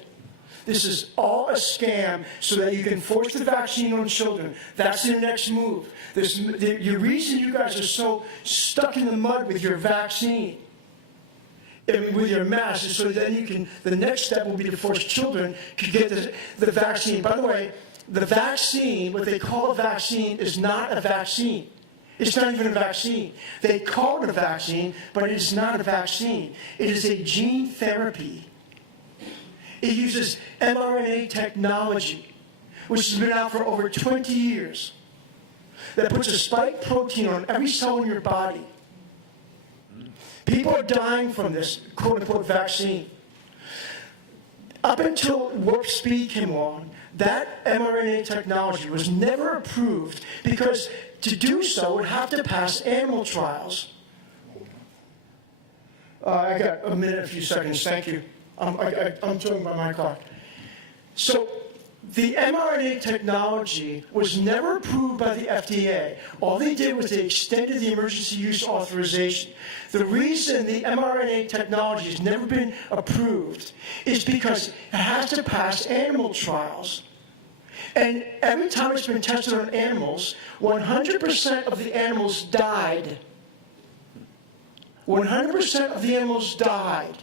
This is all a scam so that you can force the vaccine on children. That's their next move. The reason you guys are so stuck in the mud with your vaccine, with your mask, so then you can, the next step will be to force children to get the vaccine. By the way, the vaccine, what they call a vaccine, is not a vaccine. It's not even a vaccine. They call it a vaccine, but it is not a vaccine. It is a gene therapy. It uses mRNA technology, which has been out for over 20 years, that puts a spike protein on every cell in your body. People are dying from this quote-unquote vaccine. Up until Warp Speed came along, that mRNA technology was never approved because to do so would have to pass animal trials. I got a minute, a few seconds, thank you. I'm talking about my clock. So the mRNA technology was never approved by the FDA. All they did was they extended the emergency use authorization. The reason the mRNA technology has never been approved is because it has to pass animal trials. And every time it's been tested on animals, 100% of the animals died. 100% of the animals died.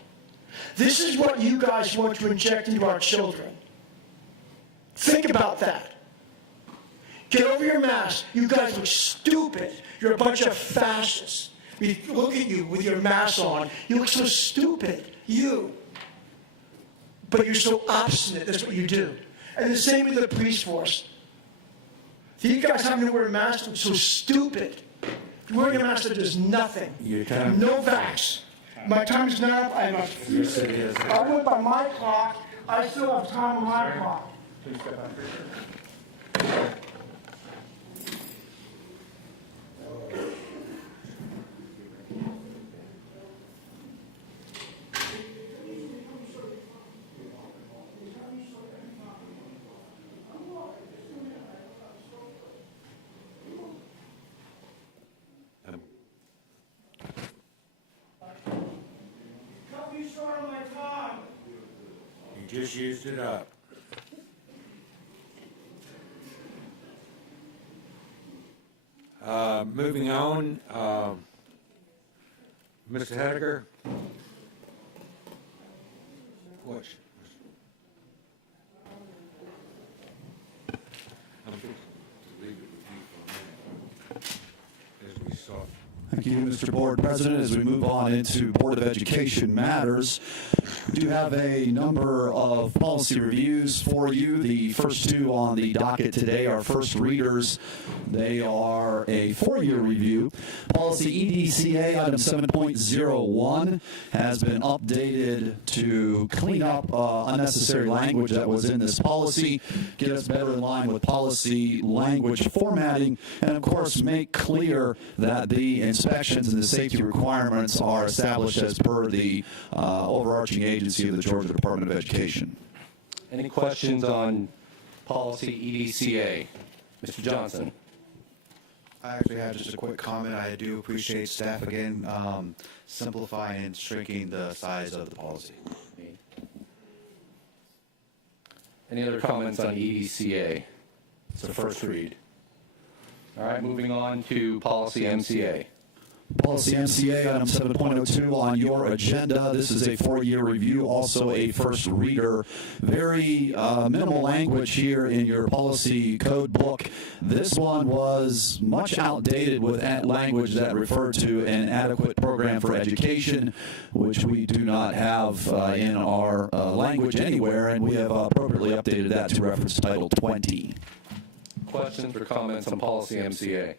This is what you guys want to inject into our children. Think about that. Get over your mask. You guys look stupid. You're a bunch of fascists. We look at you with your mask on. You look so stupid. You. But you're so obstinate. That's what you do. And the same with the police force. You guys having to wear a mask looks so stupid. Wearing a mask that does nothing. No vax. My time is now up. Yes, it is. I went by my clock. I still have time on my clock. Please step out. Help me start on my time. You just used it up. Moving on, Mr. Hediger. What? I'm fixing to leave it with you for a minute. Thank you, Mr. Board President. As we move on into Board of Education matters, we do have a number of policy reviews for you. The first two on the docket today are first readers. They are a 4-year review. Policy EDCA item 7.01 has been updated to clean up unnecessary language that was in this policy, get us better in line with policy language formatting, and of course make clear that the inspections and the safety requirements are established as per the overarching agency of the Georgia Department of Education. Any questions on policy EDCA? Mr. Johnson. I actually have just a quick comment. I do appreciate staff again simplifying and shrinking the size of the policy. Any other comments on EDCA? It's the first read. All right, moving on to policy MCA. Policy MCA item 7.02 on your agenda. This is a 4-year review, also a first reader. Very minimal language here in your policy code book. This one was much outdated with language that referred to an adequate program for education, which we do not have in our language anywhere, and we have appropriately updated that to reference Title 20. Questions or comments on policy MCA?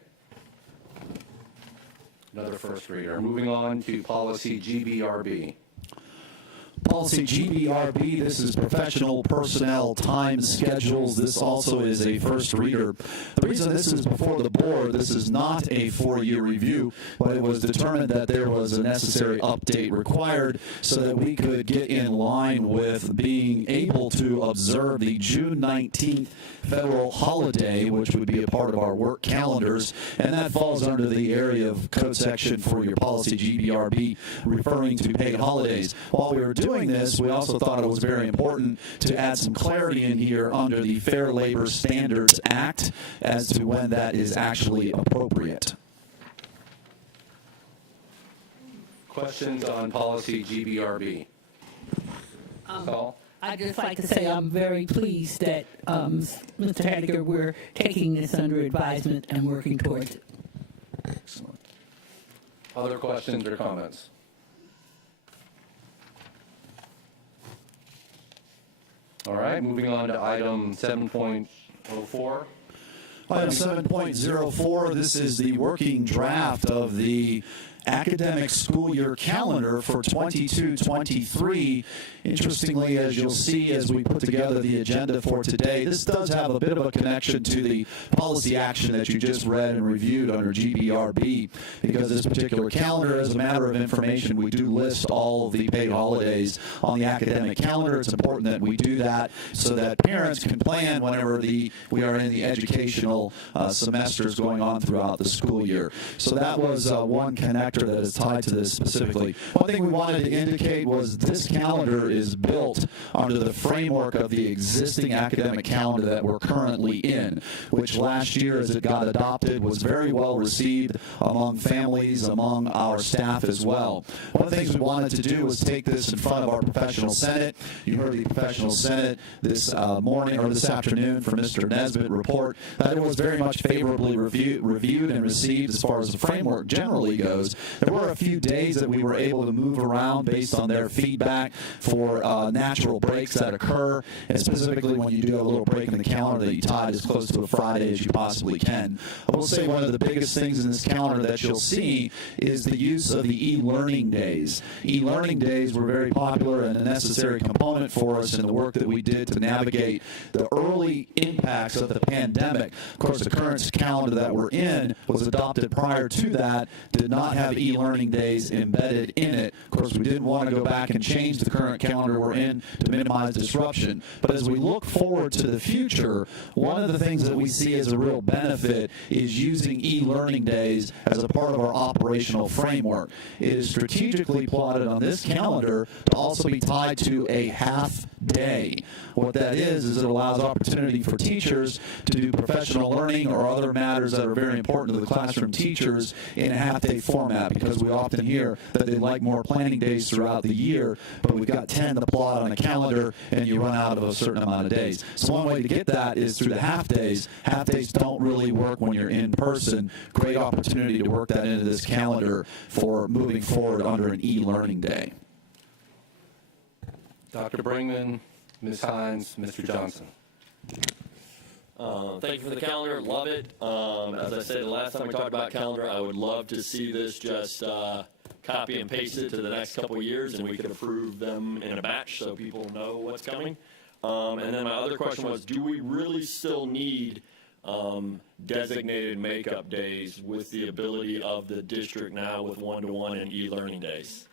Another first reader. Moving on to policy GBRB. Policy GBRB, this is professional personnel time schedules. This also is a first reader. The reason this is before the board, this is not a 4-year review, but it was determined that there was a necessary update required so that we could get in line with being able to observe the June 19th federal holiday, which would be a part of our work calendars, and that falls under the area of code section for your policy GBRB referring to paid holidays. While we were doing this, we also thought it was very important to add some clarity in here under the Fair Labor Standards Act as to when that is actually appropriate. Questions on policy GBRB? Saul? I'd just like to say I'm very pleased that, Mr. Hediger, we're taking this under advisement and working towards it. Excellent. Other questions or comments? All right, moving on to item 7.04. Item 7.04, this is the working draft of the academic school year calendar for 22-23. Interestingly, as you'll see as we put together the agenda for today, this does have a bit of a connection to the policy action that you just read and reviewed under GBRB, because this particular calendar, as a matter of information, we do list all of the paid holidays on the academic calendar. It's important that we do that so that parents can plan whenever we are in the educational semesters going on throughout the school year. So that was one connector that is tied to this specifically. One thing we wanted to indicate was this calendar is built under the framework of the existing academic calendar that we're currently in, which last year as it got adopted was very well received among families, among our staff as well. One of the things we wanted to do was take this in front of our professional senate. You heard the professional senate this morning or this afternoon from Mr. Nesbitt report that it was very much favorably reviewed and received as far as the framework generally goes. There were a few days that we were able to move around based on their feedback for natural breaks that occur, and specifically when you do a little break in the calendar that you tied as close to a Friday as you possibly can. I will say one of the biggest things in this calendar that you'll see is the use of the e-learning days. E-learning days were very popular and a necessary component for us in the work that we did to navigate the early impacts of the pandemic. Of course, the current calendar that we're in was adopted prior to that, did not have e-learning days embedded in it. Of course, we didn't want to go back and change the current calendar we're in to minimize disruption. But as we look forward to the future, one of the things that we see as a real benefit is using e-learning days as a part of our operational framework. It is strategically plotted on this calendar to also be tied to a half day. What that is it allows opportunity for teachers to do professional learning or other matters that are very important to the classroom teachers in a half-day format, because we often hear that they like more planning days throughout the year, but we've got 10 to plot on a calendar and you run out of a certain amount of days. So one way to get that is through the half days. Half days don't really work when you're in person. Great opportunity to work that into this calendar for moving forward under an e-learning day. Dr. Brinkman, Ms. Hines, Mr. Johnson. Thank you for the calendar. Love it. As I said the last time we talked about calendar, I would love to see this just copy and paste it to the next couple of years, and we could approve them in a batch so people know what's coming. And then my other question was, do we really still need designated makeup days with the ability of the district now with one-to-one and e-learning days?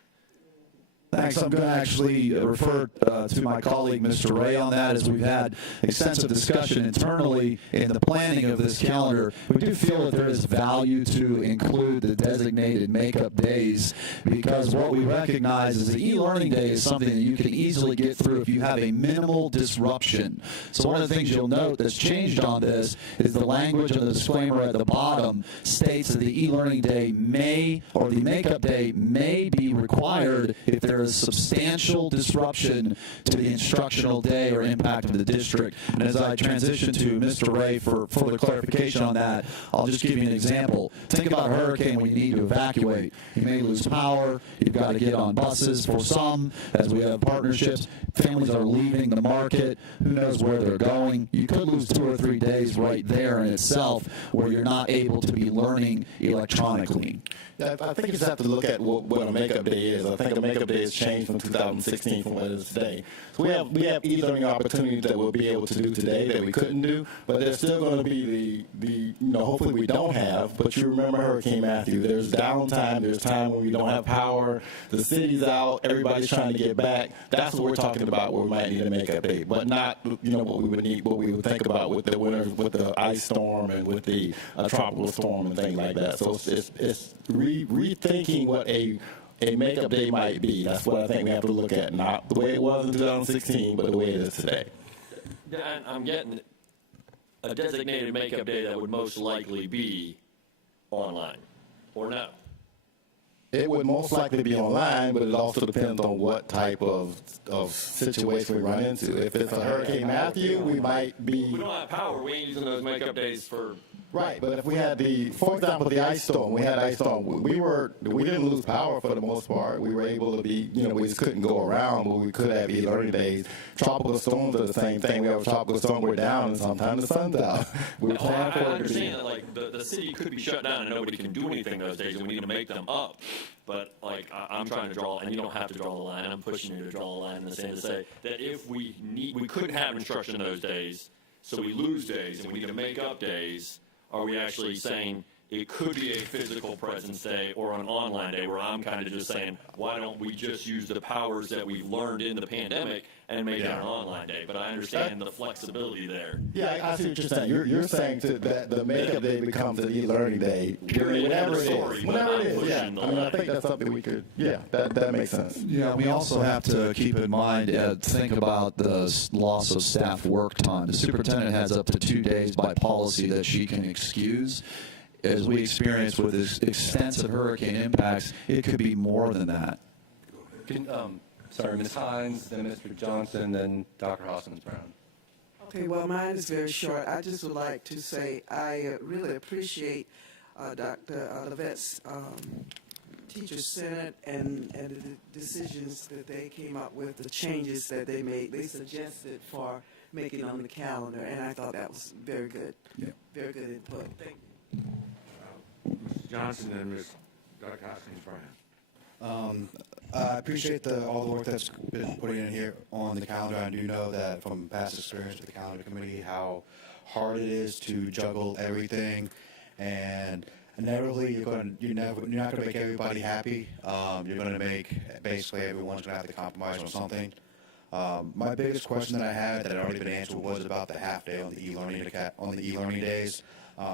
Thanks. I'm going to actually refer to my colleague, Mr. Ray, on that, as we've had extensive discussion internally in the planning of this calendar. We do feel that there is value to include the designated makeup days, because what we recognize is the e-learning day is something that you can easily get through if you have a minimal disruption. So one of the things you'll note that's changed on this is the language of the disclaimer at the bottom states that the e-learning day may, or the makeup day may be required if there is substantial disruption to the instructional day or impact of the district. And as I transition to Mr. Ray for further clarification on that, I'll just give you an example. Think about a hurricane when you need to evacuate. You may lose power. You've got to get on buses. For some, as we have partnerships, families are leaving the market. Who knows where they're going? You could lose 2 or 3 days right there in itself where you're not able to be learning electronically. Yeah, I think you just have to look at what a makeup day is. I think a makeup day has changed from 2016 from what it is today. So we have e-learning opportunities that we'll be able to do today that we couldn't do, but there's still going to be hopefully we don't have, but you remember Hurricane Matthew. There's downtime, there's time when we don't have power, the city's out, everybody's trying to get back. That's what we're talking about where we might need a makeup day, but not what we would need, what we would think about with the winter, with the ice storm and with the tropical storm and things like that. So it's rethinking what a makeup day might be. That's what I think we have to look at. Not the way it was in 2016, but the way it is today. I'm getting a designated makeup day that would most likely be online, or no? It would most likely be online, but it also depends on what type of situation we run into. If it's a Hurricane Matthew, we might be... We don't have power. We ain't using those makeup days for... Right, but if we had for example, the ice storm, we didn't lose power for the most part. We were able to be, we just couldn't go around, but we could have e-learning days. Tropical storms are the same thing. We have a tropical storm, we're down, and sometimes the sun's out. I understand that, like, the city could be shut down and nobody can do anything those days, and we need to make them up. But, like, I'm trying to draw, and you don't have to draw the line. I'm pushing you to draw a line in the sand to say that if we could have instruction those days, so we lose days and we need to make up days. Are we actually saying it could be a physical presence day or an online day, where I'm kind of just saying, why don't we just use the powers that we've learned in the pandemic and make it an online day? But I understand the flexibility there. Yeah, I see what you're saying. You're saying that the makeup day becomes an e-learning day. Whenever it is. Yeah. I think that's something we could, that makes sense. Yeah, we also have to keep in mind, think about the loss of staff work time. The superintendent has up to 2 days by policy that she can excuse. As we experience with this extensive hurricane impacts, it could be more than that. Sorry, Ms. Hines, then Mr. Johnson, then Dr. Hoskins-Brown. Okay, well, mine is very short. I just would like to say I really appreciate Dr. Levette's Teacher Senate and the decisions that they came up with, the changes that they made, they suggested for making on the calendar, and I thought that was very good. Yeah. Very good input. Thank you. Mr. Johnson and Ms. Dr. Hoskins-Brown. I appreciate all the work that's been put in here on the calendar. I do know that from past experience with the calendar committee how hard it is to juggle everything, and inevitably you're not going to make everybody happy. You're going to make basically everyone's going to have to compromise on something. My biggest question that I had that had already been answered was about the half day on the e-learning days.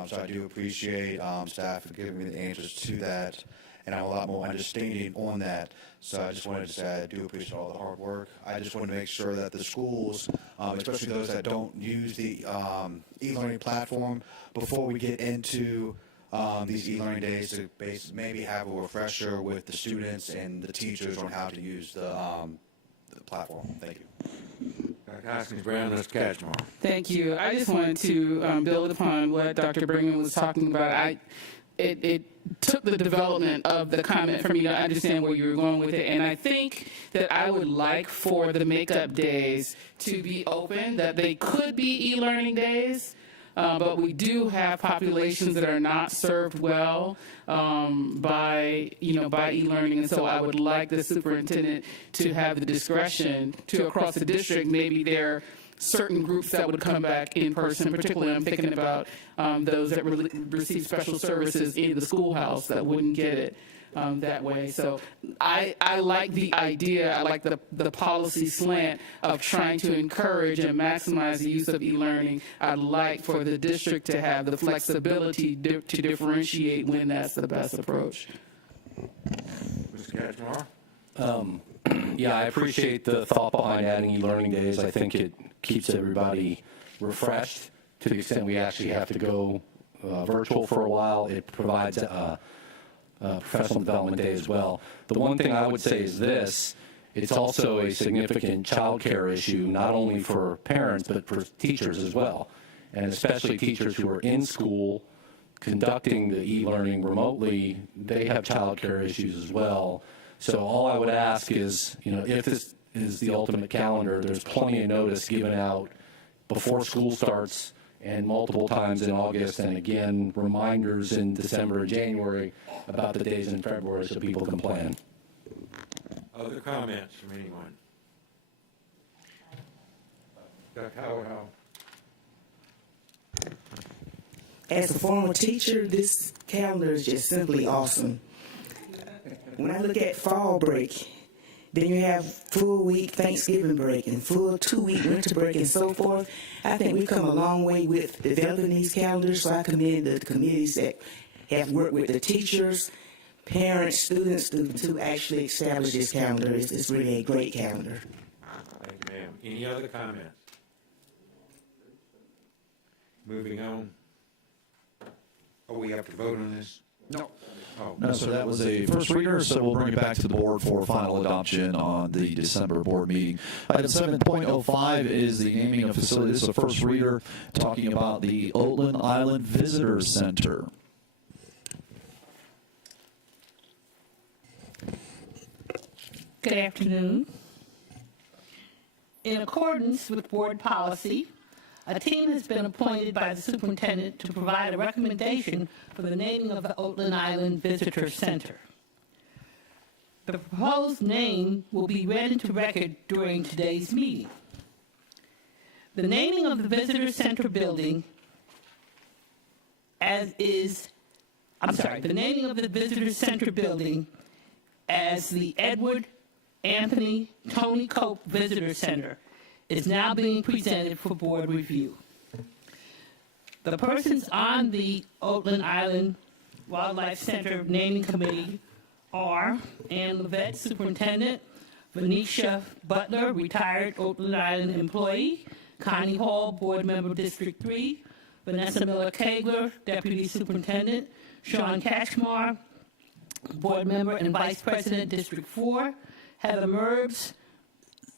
So I do appreciate staff for giving me the answers to that. and I'm a lot more understanding on that. So I just wanted to say I do appreciate all the hard work. I just want to make sure that the schools, especially those that don't use the e-learning platform, before we get into these e-learning days, to maybe have a refresher with the students and the teachers on how to use the platform. Thank you. Dr. Hoskins-Brown, Mr. Catchmore. Thank you. I just wanted to build upon what Dr. Brigham was talking about. It took the development of the comment for me to understand where you were going with it, and I think that I would like for the makeup days to be open, that they could be e-learning days, but we do have populations that are not served well by e-learning, and so I would like the superintendent to have the discretion to, across the district, maybe there are certain groups that would come back in person. Particularly, I'm thinking about those that receive special services in the schoolhouse that wouldn't get it that way. So I like the idea, I like the policy slant of trying to encourage and maximize the use of e-learning. I'd like for the district to have the flexibility to differentiate when that's the best approach. Mr. Catchmore? Yeah, I appreciate the thought behind adding e-learning days. I think it keeps everybody refreshed to the extent we actually have to go virtual for a while. It provides professional development day as well. The one thing I would say is this: it's also a significant child care issue, not only for parents, but for teachers as well, and especially teachers who are in school conducting the e-learning remotely. They have child care issues as well. So all I would ask is, if this is the ultimate calendar, there's plenty of notice given out before school starts and multiple times in August, and again, reminders in December and January about the days in February so people can plan. Other comments from anyone? Dr. Howard. As a former teacher, this calendar is just simply awesome. When I look at fall break, then you have full week Thanksgiving break and full 2-week winter break and so forth. I think we've come a long way with developing these calendars, so I commend the committees that have worked with the teachers, parents, students to actually establish this calendar. It's really a great calendar. Thank you, ma'am. Any other comments? Moving on. Oh, we have to vote on this? No. Oh. No, so that was a first reader, so we'll bring it back to the board for final adoption on the December board meeting. Item 7.05 is the naming of facility. This is a first reader talking about the Oatland Island Visitor Center. Good afternoon. In accordance with board policy, a team has been appointed by the superintendent to provide a recommendation for the naming of the Oatland Island Visitor Center. The proposed name will be read into record during today's meeting. The naming of the Visitor Center building the naming of the Visitor Center building as the Edward Anthony Tony Cope Visitor Center is now being presented for board review. The persons on the Oatland Island Wildlife Center Naming Committee are Ann Levette, Superintendent; Venetia Butler, retired Oatland Island employee; Connie Hall, Board Member, District 3; Vanessa Miller-Kagler, Deputy Superintendent; Sean Catchmore, Board Member and Vice President, District 4; Heather Merbs,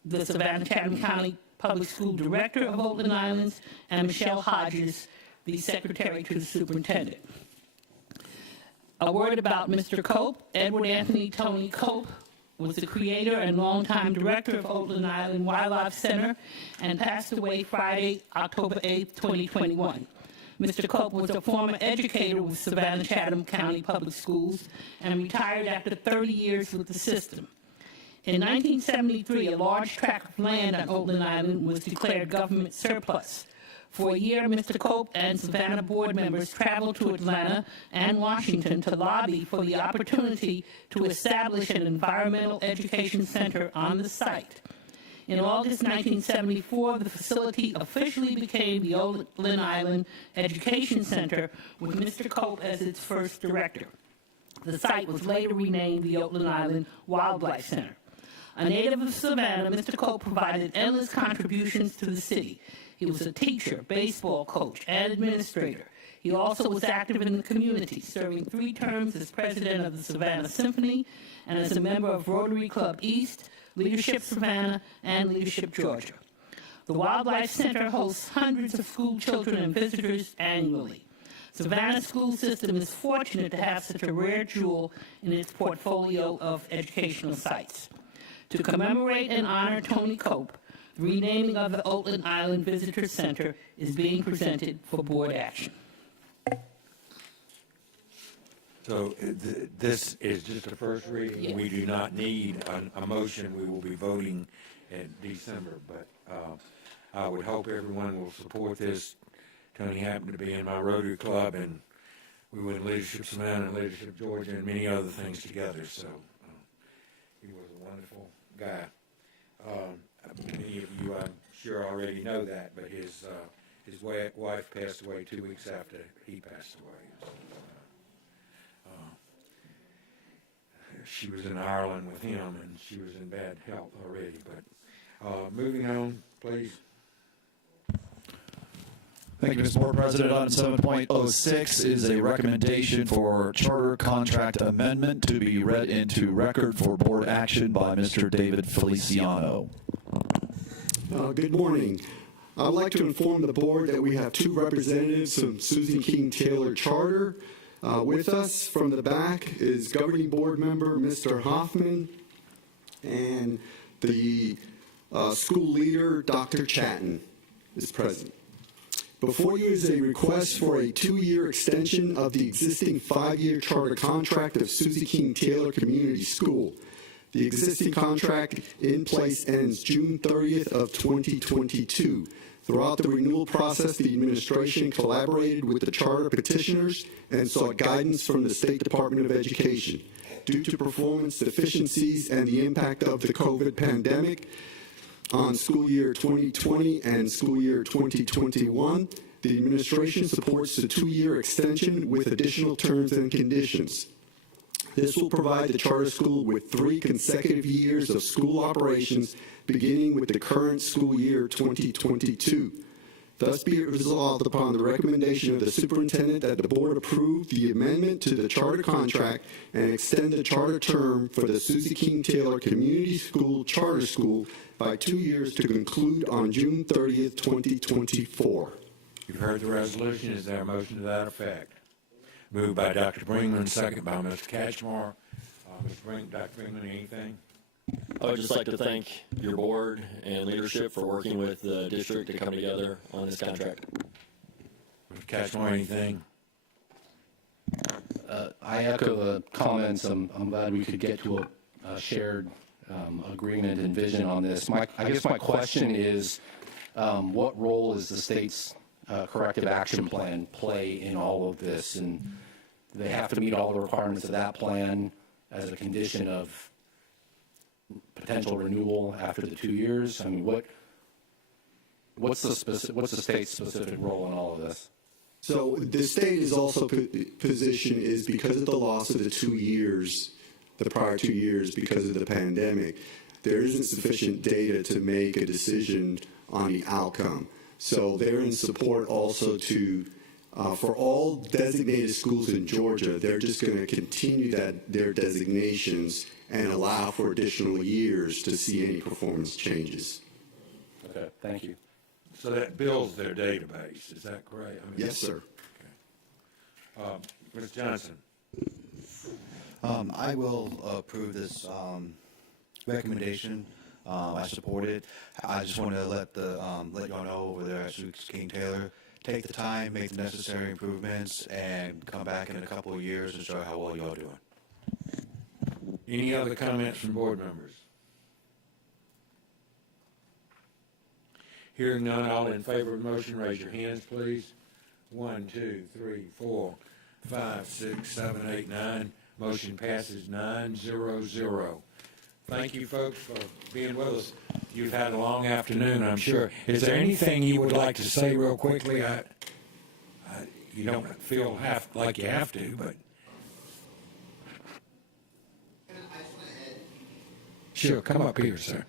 the Savannah-Chatham County Public School Director of Oatland Islands; and Michelle Hodges, the Secretary to the Superintendent. A word about Mr. Cope. Edward Anthony Tony Cope was the creator and longtime director of Oatland Island Wildlife Center and passed away Friday, October 8, 2021. Mr. Cope was a former educator with Savannah-Chatham County Public Schools and retired after 30 years with the system. In 1973, a large tract of land on Oatland Island was declared government surplus. For a year, Mr. Cope and Savannah board members traveled to Atlanta and Washington to lobby for the opportunity to establish an environmental education center on the site. In August 1974, the facility officially became the Oatland Island Education Center, with Mr. Cope as its first director. The site was later renamed the Oakland Island Wildlife Center. A native of Savannah, Mr. Cope provided endless contributions to the city. He was a teacher, baseball coach, and administrator. He also was active in the community, serving 3 terms as president of the Savannah Symphony and as a member of Rotary Club East, Leadership Savannah, and Leadership Georgia. The Wildlife Center hosts hundreds of school children and visitors annually. Savannah school system is fortunate to have such a rare jewel in its portfolio of educational sites. To commemorate and honor Tony Cope, the renaming of the Oakland Island Visitor Center is being presented for board action. So this is just a first reading. Yes. We do not need a motion. We will be voting in December, but I would hope everyone will support this. Tony happened to be in my Rotary Club, and we were in Leadership Savannah and Leadership Georgia and many other things together, so he was a wonderful guy. Many of you, I'm sure, already know that, but his wife passed away 2 weeks after he passed away. She was in Ireland with him, and she was in bad health already. But moving on, please. Thank you, Mr. Board President. Item 7.06 is a recommendation for charter contract amendment to be read into record for board action by Mr. David Feliciano. Good morning. I'd like to inform the board that we have 2 representatives from Susan King Taylor Charter. With us from the back is governing board member Mr. Hoffman and the school leader, Dr. Chatton, is present. Before you is a request for a 2-year extension of the existing 5-year charter contract of Susie King Taylor Community School. The existing contract in place ends June 30th of 2022. Throughout the renewal process, the administration collaborated with the charter petitioners and sought guidance from the State Department of Education. Due to performance deficiencies and the impact of the COVID pandemic on school year 2020 and school year 2021, the administration supports the 2-year extension with additional terms and conditions. This will provide the charter school with 3 consecutive years of school operations beginning with the current school year 2022. Thus be it resolved upon the recommendation of the superintendent that the board approve the amendment to the charter contract and extend the charter term for the Susie King Taylor Community School Charter School by 2 years to conclude on June 30th, 2024. You've heard the resolution. Is there a motion to that effect? Moved by Dr. Brinkman, second by Mr. Catchmore. Dr. Brinkman, anything? I would just like to thank your board and leadership for working with the district to come together on this contract. Mr. Catchmore, anything? I echo the comments. I'm glad we could get to a shared agreement and vision on this. I guess my question is, what role is the state's corrective action plan play in all of this? And they have to meet all the requirements of that plan as a condition of potential renewal after the 2 years. I mean, what's the state's specific role in all of this? So the state is also position is because of the loss of the 2 years, the prior 2 years because of the pandemic, there isn't sufficient data to make a decision on the outcome. So they're in support also to, for all designated schools in Georgia, they're just going to continue their designations and allow for additional years to see any performance changes. Okay, thank you. So that builds their database, is that correct? I mean, yes, sir. Okay. Ms. Johnson. I will approve this recommendation. I support it. I just want to let y'all know over there at Susie King Taylor, take the time, make the necessary improvements, and come back in a couple of years and show how well y'all doing. Any other comments from board members? Hearing none, all in favor of the motion, raise your hands, please. 1, 2, 3, 4, 5, 6, 7, 8, 9. Motion passes 9-0-0. Thank you, folks, for being with us. You've had a long afternoon, I'm sure. Is there anything you would like to say real quickly? You don't feel like you have to, but Sure, come up here, sir.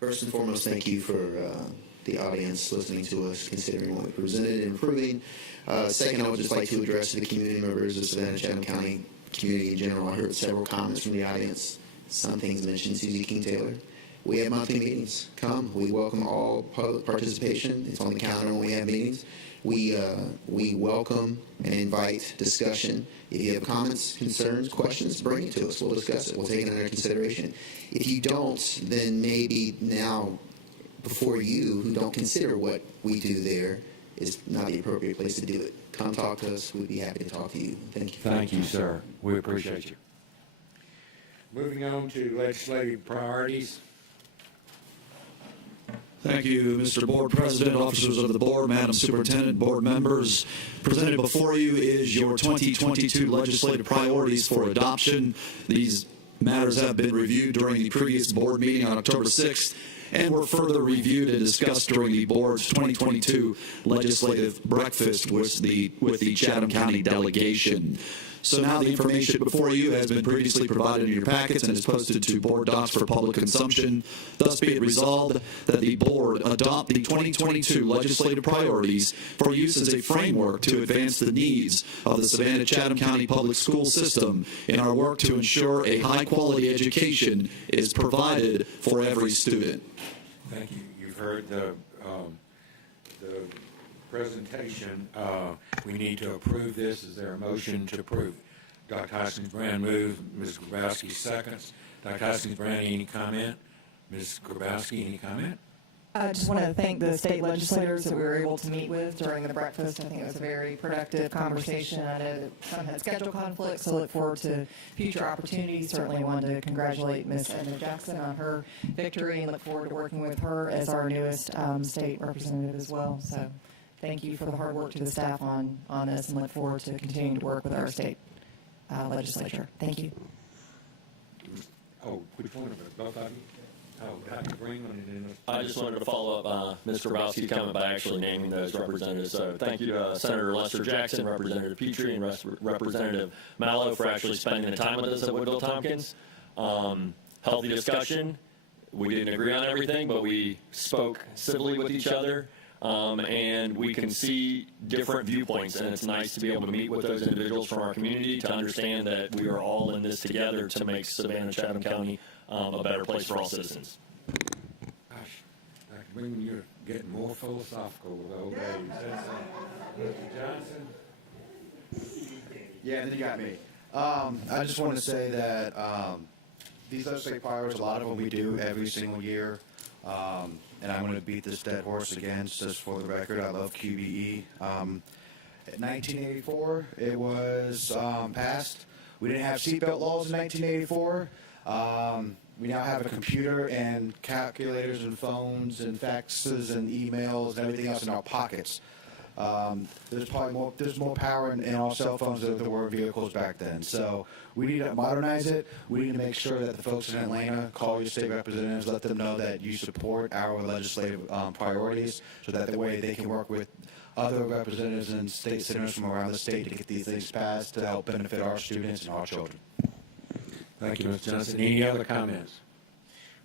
First and foremost, thank you for the audience listening to us, considering what we presented and improving. Second, I would just like to address the community members of Savannah Chatham County community in general. I heard several comments from the audience. Some things mentioned Susie King Taylor. We have monthly meetings. Come. We welcome all public participation. It's on the calendar when we have meetings. We welcome and invite discussion. If you have comments, concerns, questions, bring it to us. We'll discuss it. We'll take it under consideration. If you don't, then maybe now, before you, who don't consider what we do there, is not the appropriate place to do it. Come talk to us. We'd be happy to talk to you. Thank you. Thank you, sir. We appreciate you. Moving on to legislative priorities. Thank you, Mr. Board President, officers of the board, Madam Superintendent, board members. Presented before you is your 2022 legislative priorities for adoption. These matters have been reviewed during the previous board meeting on October 6th and were further reviewed and discussed during the board's 2022 legislative breakfast with the Chatham County delegation. So now the information before you has been previously provided in your packets and is posted to board docs for public consumption. Thus be it resolved that the board adopt the 2022 legislative priorities for use as a framework to advance the needs of the Savannah Chatham County public school system in our work to ensure a high-quality education is provided for every student. Thank you. You've heard the presentation. We need to approve this. Is there a motion to approve? Dr. Hoskins-Brown moves. Ms. Grabowski seconds. Dr. Hoskins-Brown, any comment? Ms. Grabowski, any comment? I just want to thank the state legislators that we were able to meet with during the breakfast. I think it was a very productive conversation. I know that some had schedule conflicts, so look forward to future opportunities. Certainly wanted to congratulate Ms. Edna Jackson on her victory and look forward to working with her as our newest state representative as well. So thank you for the hard work to the staff on this and look forward to continuing to work with our state legislature. Thank you. Oh, which one of it? Both of you? Oh, Dr. Greenland and then I just wanted to follow up Mr. Grabowski's comment by actually naming those representatives. So thank you to Senator Lester Jackson, Representative Petrie, and Representative Mallow for actually spending the time with us at Woodville Tompkins. Healthy discussion. We didn't agree on everything, but we spoke civilly with each other. And we can see different viewpoints, and it's nice to be able to meet with those individuals from our community to understand that we are all in this together to make Savannah Chatham County a better place for all citizens. Gosh, Dr. Greenland, you're getting more philosophical with old age. Mr. Johnson? Yeah, then you got me. I just want to say that these legislative priorities, a lot of them we do every single year. And I'm going to beat this dead horse again, just for the record. I love QBE. In 1984, it was passed. We didn't have seatbelt laws in 1984. We now have a computer and calculators and phones and faxes and emails and everything else in our pockets. There's more power in our cell phones than there were vehicles back then. So we need to modernize it. We need to make sure that the folks in Atlanta call your state representatives, let them know that you support our legislative priorities, so that the way they can work with other representatives and state senators from around the state to get these things passed to help benefit our students and our children. Thank you, Mr. Johnson. Any other comments?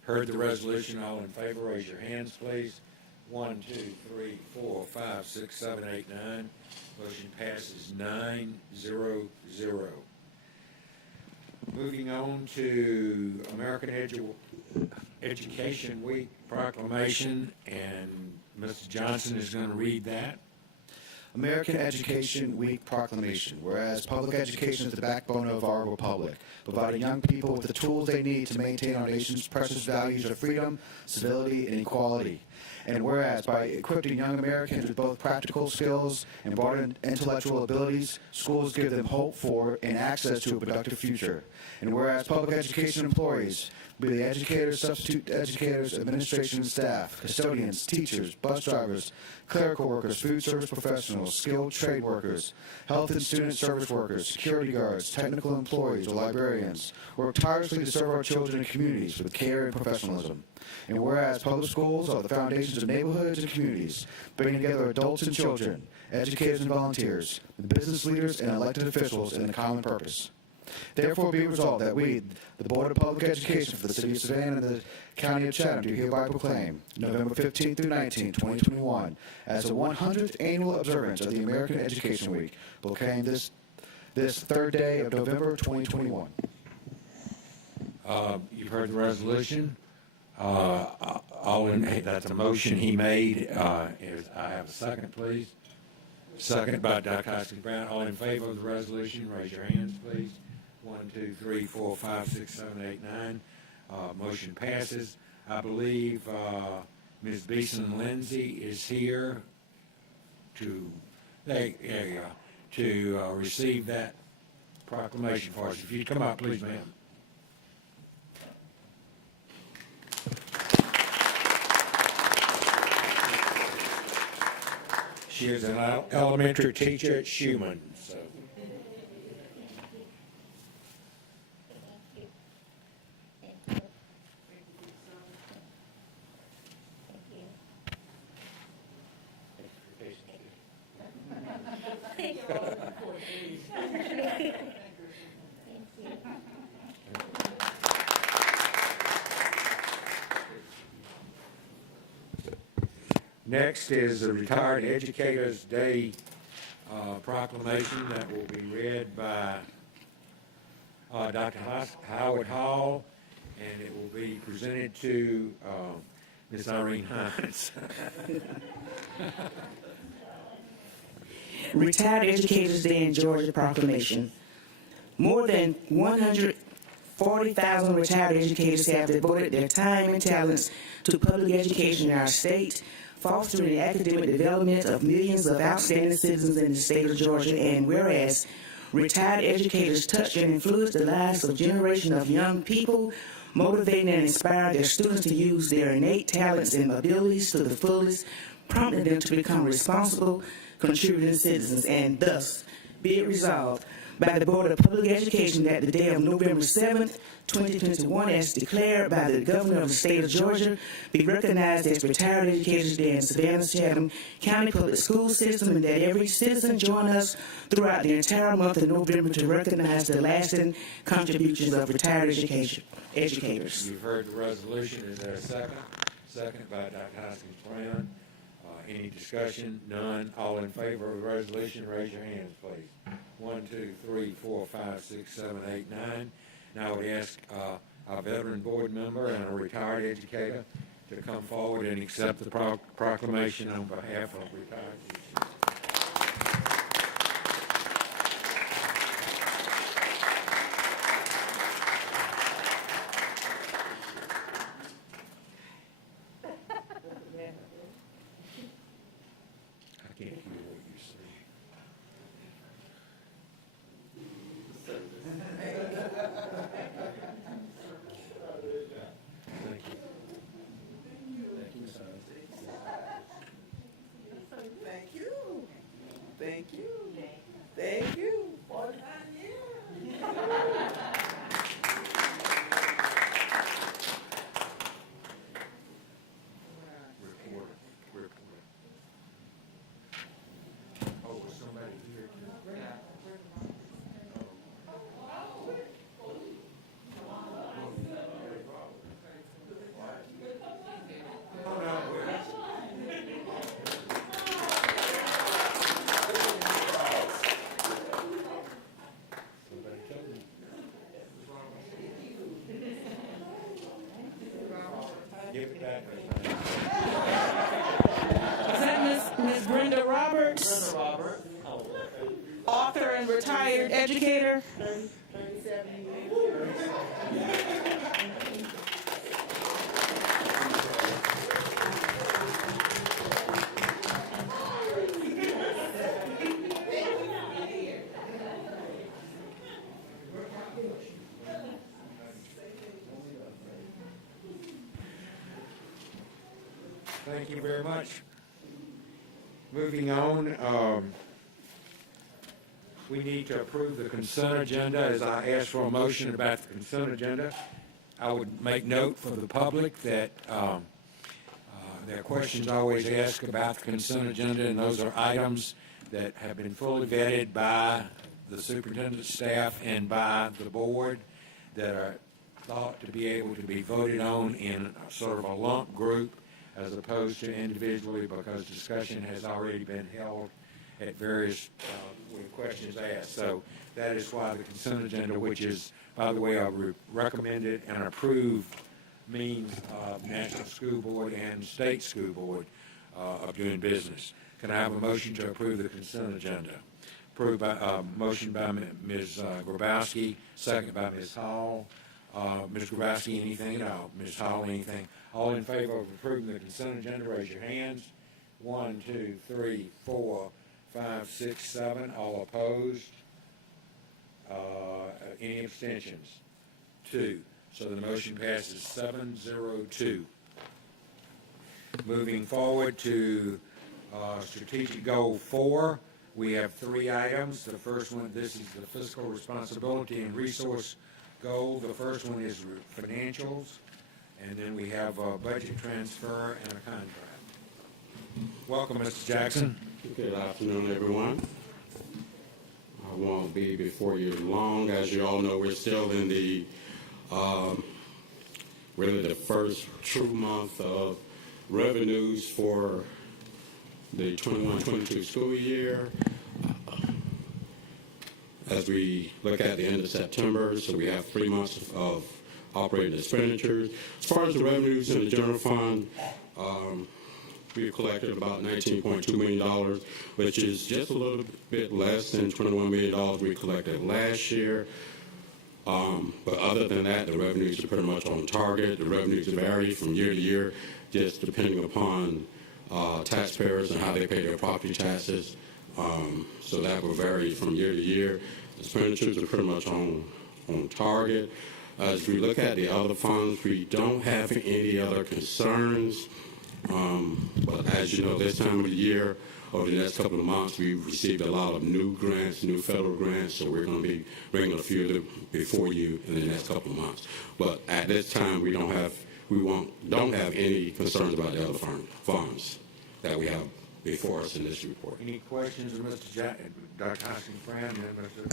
Heard the resolution. All in favor, raise your hands, please. 1, 2, 3, 4, 5, 6, 7, 8, 9. Motion passes 9-0-0. Moving on to American Education Week proclamation, and Mr. Johnson is going to read that. American Education Week Proclamation. Whereas public education is the backbone of our republic, providing young people with the tools they need to maintain our nation's precious values of freedom, civility, and equality. And whereas by equipping young Americans with both practical skills and broader intellectual abilities, schools give them hope for and access to a productive future. And whereas public education employees, be they educators, substitute educators, administration and staff, custodians, teachers, bus drivers, clerical workers, food service professionals, skilled trade workers, health and student service workers, security guards, technical employees, or librarians, work tirelessly to serve our children and communities with care and professionalism. And whereas public schools are the foundations of neighborhoods and communities, bringing together adults and children, educators and volunteers, business leaders and elected officials in a common purpose. Therefore be resolved that we, the Board of Public Education for the City of Savannah and the County of Chatham, do hereby proclaim November 15 through 19, 2021, as the 100th annual observance of the American Education Week. Proclaim this third day of November 2021. You've heard the resolution. That's a motion he made. I have a second, please. Second by Dr. Hoskins Brown. All in favor of the resolution, raise your hands, please. 1, 2, 3, 4, 5, 6, 7, 8, 9. Motion passes. I believe Ms. Beeson Lindsay is here to receive that proclamation for us. If you'd come up, please, ma'am. She is an elementary teacher at Schumann. So. Next is the Retired Educators Day proclamation that will be read by Dr. Howard Hall, and it will be presented to Ms. Irene Hines. Retired Educators Day in Georgia proclamation. More than 140,000 retired educators have devoted their time and talents to public education in our state, fostering the academic development of millions of outstanding citizens in the state of Georgia. And whereas retired educators touch and influence the lives of generations of young people, motivating and inspiring their students to use their innate talents and abilities to the fullest, prompting them to become responsible, contributing citizens. And thus, be it resolved by the Board of Public Education that the day of November 7th, 2021, as declared by the Governor of the State of Georgia, be recognized as Retired Educators Day in Savannah, Chatham County Public School System, and that every citizen join us throughout the entire month of November to recognize the lasting contributions of retired educators. You've heard the resolution. Is there a second? Second by Dr. Hoskins Brown. Any discussion? None. All in favor of the resolution, raise your hands, please. 1, 2, 3, 4, 5, 6, 7, 8, 9. Now I would ask a veteran board member and a retired educator to come forward and accept the proclamation on behalf of retired teachers. Thank you. Thank you. 49 years. Report. Oh, was somebody here? Is that Ms. Brenda Roberts? Brenda Roberts. Author and retired educator. 37 years. Thank you very much. Moving on, we need to approve the consent agenda. As I asked for a motion about the consent agenda, I would make note for the public that there are questions always asked about the consent agenda, and those are items that have been fully vetted by the superintendent's staff and by the board that are thought to be able to be voted on in sort of a lump group as opposed to individually, because discussion has already been held at various with questions asked. So that is why the consent agenda, which is, by the way, a recommended and approved means of National School Board and State School Board of doing business. Can I have a motion to approve the consent agenda? Approved by motion by Ms. Grabowski, second by Ms. Hall. Ms. Grabowski, anything at all? Ms. Hall, anything? All in favor of approving the consent agenda, raise your hands. 1, 2, 3, 4, 5, 6, 7. All opposed? Any abstentions? 2. So the motion passes 7-0-2. Moving forward to strategic goal 4, we have 3 items. The first one, this is the fiscal responsibility and resource goal. The first one is financials, and then we have a budget transfer and a contract. Welcome, Mr. Jackson. Good afternoon, everyone. I won't be before you long. As you all know, we're still in the really the first true month of revenues for the 21-22 school year. As we look at the end of September, so we have 3 months of operating expenditures. As far as the revenues in the general fund, we collected about $19.2 million, which is just a little bit less than $21 million we collected last year. But other than that, the revenues are pretty much on target. The revenues vary from year to year, just depending upon taxpayers and how they pay their property taxes. So that will vary from year to year. Expenditures are pretty much on target. As we look at the other funds, we don't have any other concerns. But as you know, this time of the year, over the next couple of months, we've received a lot of new grants, new federal grants, so we're going to be bringing a few of them before you in the next couple of months. But at this time, we don't have any concerns about the other funds that we have before us in this report. Any questions of Dr. Hosking-Fran and Mr.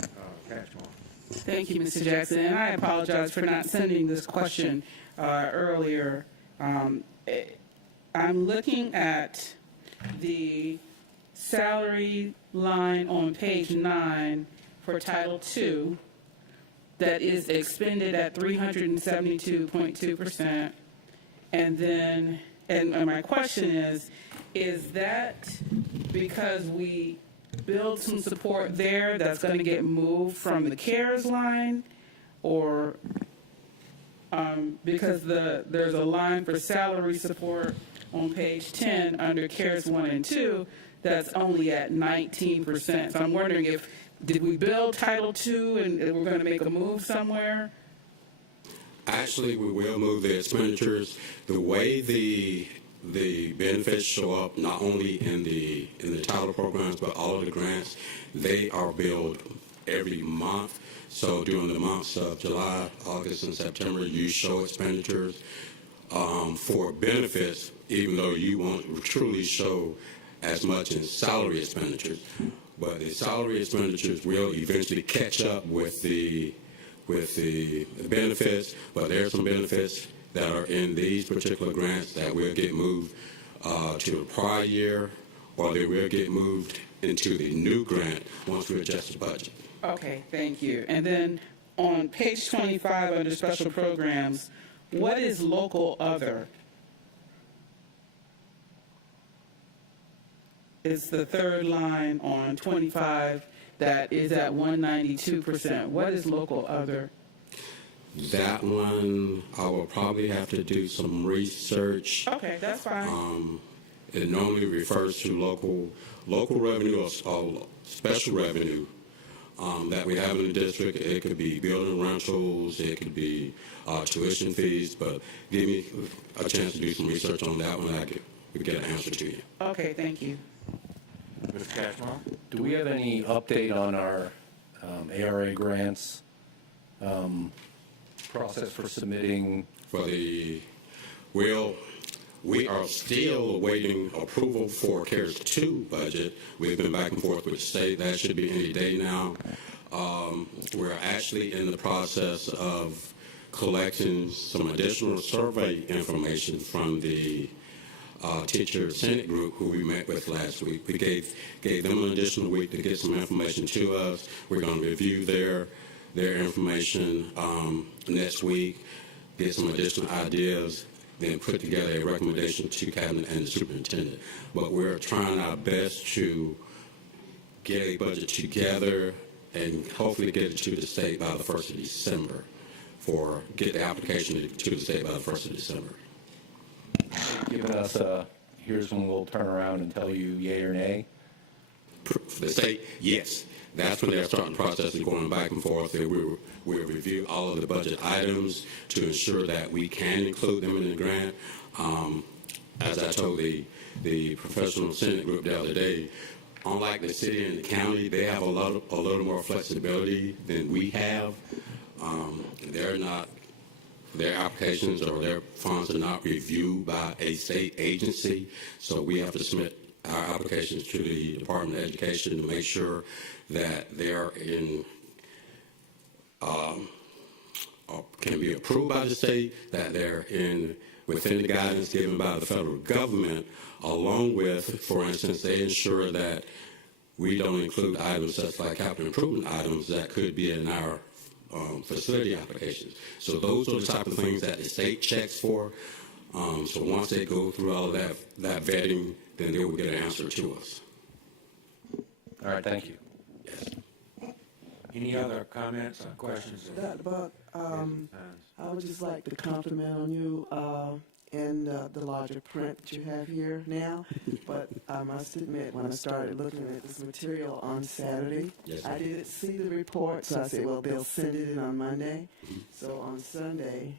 Catchmore? Thank you, Mr. Jackson. And I apologize for not sending this question earlier. I'm looking at the salary line on page 9 for Title II that is expended at 372.2%. And then, and my question is that because we build some support there that's going to get moved from the CARES line, or because there's a line for salary support on page 10 under CARES 1 and 2 that's only at 19%. So I'm wondering did we build Title II and we're going to make a move somewhere? Actually, we will move the expenditures. The way the benefits show up, not only in the title programs, but all of the grants, they are billed every month. So during the months of July, August, and September, you show expenditures for benefits, even though you won't truly show as much in salary expenditures. But the salary expenditures will eventually catch up with the benefits, but there are some benefits that are in these particular grants that will get moved to the prior year, or they will get moved into the new grant once we adjust the budget. Okay, thank you. And then on page 25 under special programs, what is local other? It's the third line on 25 that is at 192%. What is local other? That one, I will probably have to do some research. Okay, that's fine. It normally refers to local revenue or special revenue that we have in the district. It could be building rentals, it could be tuition fees, but give me a chance to do some research on that one. We get an answer to you. Okay, thank you. Mr. Cashmore? Do we have any update on our ARA grants process for submitting? We are still awaiting approval for CARES 2 budget. We've been back and forth with the state. That should be any day now. We're actually in the process of collecting some additional survey information from the teacher Senate group who we met with last week. We gave them an additional week to get some information to us. We're going to review their information next week, get some additional ideas, then put together a recommendation to Cabinet and the Superintendent. But we're trying our best to get a budget together and hopefully get it to the state by the 1st of December, get the application to the state by the 1st of December. Giving us here's when we'll turn around and tell you yay or nay. The state, yes. That's when they're starting the process of going back and forth. We'll review all of the budget items to ensure that we can include them in the grant. As I told the professional Senate group the other day, unlike the city and the county, they have a little more flexibility than we have. Their applications or their funds are not reviewed by a state agency, so we have to submit our applications to the Department of Education to make sure that they're can be approved by the state, that they're within the guidance given by the federal government, along with, for instance, they ensure that we don't include items such like capital improvement items that could be in our facility applications. So those are the type of things that the state checks for. So once they go through all of that vetting, then they will get an answer to us. All right, thank you. Yes. Any other comments or questions? Dr. Buck, I would just like to compliment on you and the larger print that you have here now. But I must admit, when I started looking at this material on Saturday, yes, I didn't see the report, so I said, well, they'll send it in on Monday. So on Sunday,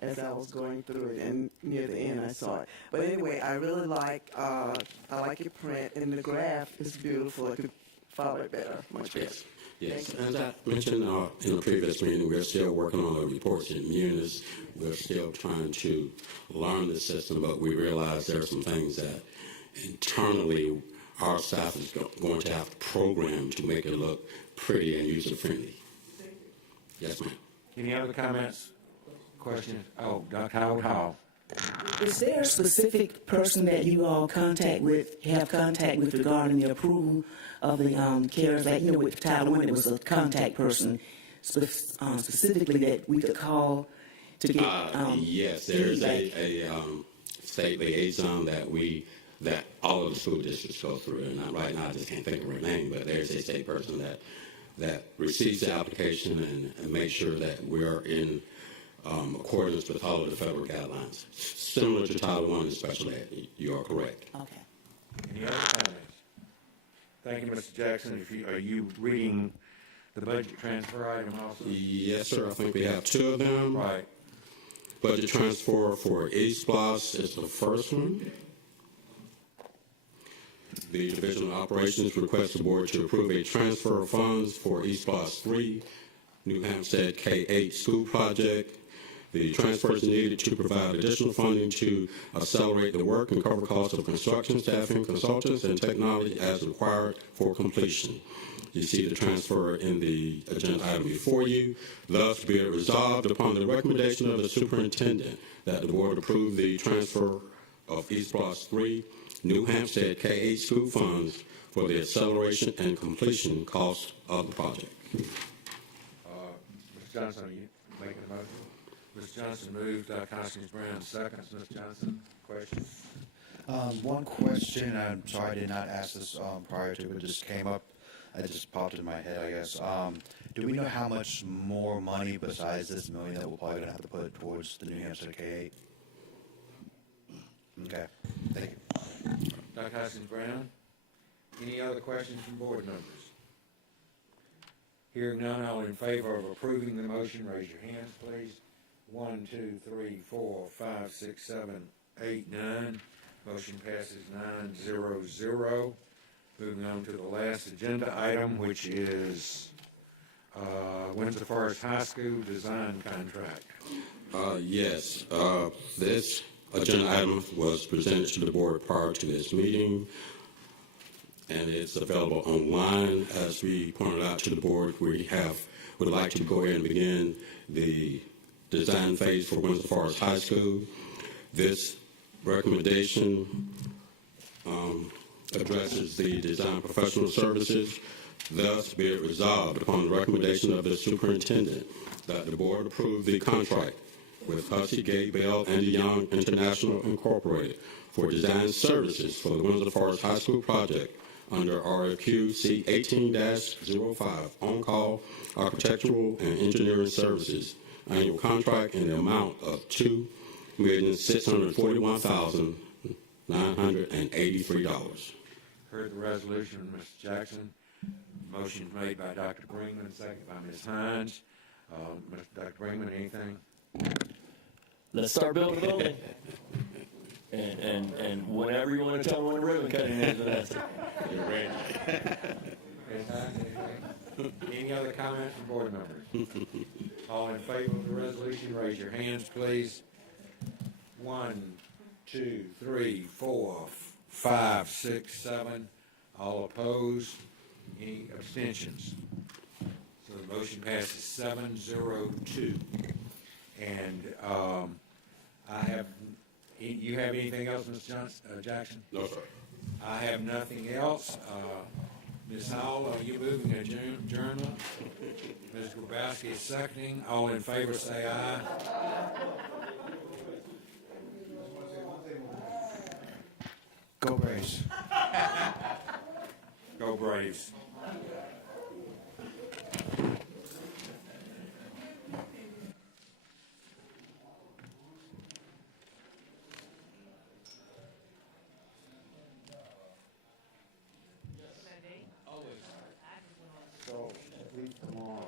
as I was going through it, and near the end I saw it. But anyway, I really like your print, and the graph is beautiful. I could follow it better, much better. Yes, as I mentioned in a previous meeting, we're still working on the reports in Munis. We're still trying to learn the system, but we realize there are some things that internally our staff is going to have to program to make it look pretty and user-friendly. Yes, ma'am. Any other comments, questions? Oh, Dr. Howard Hall. Is there a specific person that you all have contact with regarding the approval of the CARES Act? You know, with Title I, it was a contact person specifically that we could call to get yes, there's a state liaison that all of the school districts go through. And right now I just can't think of her name, but there's a state person that receives the application and makes sure that we're in accordance with all of the federal guidelines. Similar to Title I and Special Ed, you are correct. Okay. Any other comments? Thank you, Mr. Jackson. Are you reading the budget transfer item also? Yes, sir. I think we have two of them. Right. Budget transfer for East Plus is the first one. The Division of Operations requests the board to approve a transfer of funds for East Plus 3, New Hampstead K-8 school project. The transfer is needed to provide additional funding to accelerate the work and cover costs of construction, staffing, consultants, and technology as required for completion. You see the transfer in the agenda item before you. Thus, be it resolved upon the recommendation of the superintendent that the board approve the transfer of East Plus 3, New Hampstead K-8 school funds for the acceleration and completion cost of the project. Mr. Johnson, are you making a motion? Mr. Johnson moved, Constance Brown seconds. Mr. Johnson, questions? One question, I'm sorry I did not ask this prior to it, just came up. It just popped in my head, I guess. Do we know how much more money besides this $1 million that we're probably going to have to put towards the New Hampshire K-8? Okay, thank you. Dr. Constance Brown, any other questions from board members? Hearing none, all in favor of approving the motion, raise your hands, please. 1, 2, 3, 4, 5, 6, 7, 8, 9. Motion passes 9-0-0. Moving on to the last agenda item, which is Windsor Forest High School design contract. Yes, this agenda item was presented to the board prior to this meeting. and it's available online. As we pointed out to the board, would like to go ahead and begin the design phase for Windsor Forest High School. This recommendation addresses the design professional services. Thus, be it resolved upon the recommendation of the superintendent that the board approve the contract with Hussey, Gay, Bell, and Young International Incorporated for design services for the Windsor Forest High School project under RFQ C18-05, on-call architectural and engineering services, annual contract in the amount of $2,641,983. Heard the resolution, Mr. Jackson. Motion made by Dr. Brinkman, second by Ms. Hines. Dr. Brinkman, anything? Let's start building the building. And whenever you want to tell me when the ribbon cutting is, that's it. You're ready. Ms. Hines, anything? Any other comments from board members? All in favor of the resolution, raise your hands, please. 1, 2, 3, 4, 5, 6, 7. All opposed? Any abstentions? So the motion passes 7-0-2. And you have anything else, Mr. Jackson? No, sir. I have nothing else. Ms. Howell, are you moving adjournment? Ms. Grabowski is seconding. All in favor say aye. Go Braves. Go Braves. So, at least tomorrow,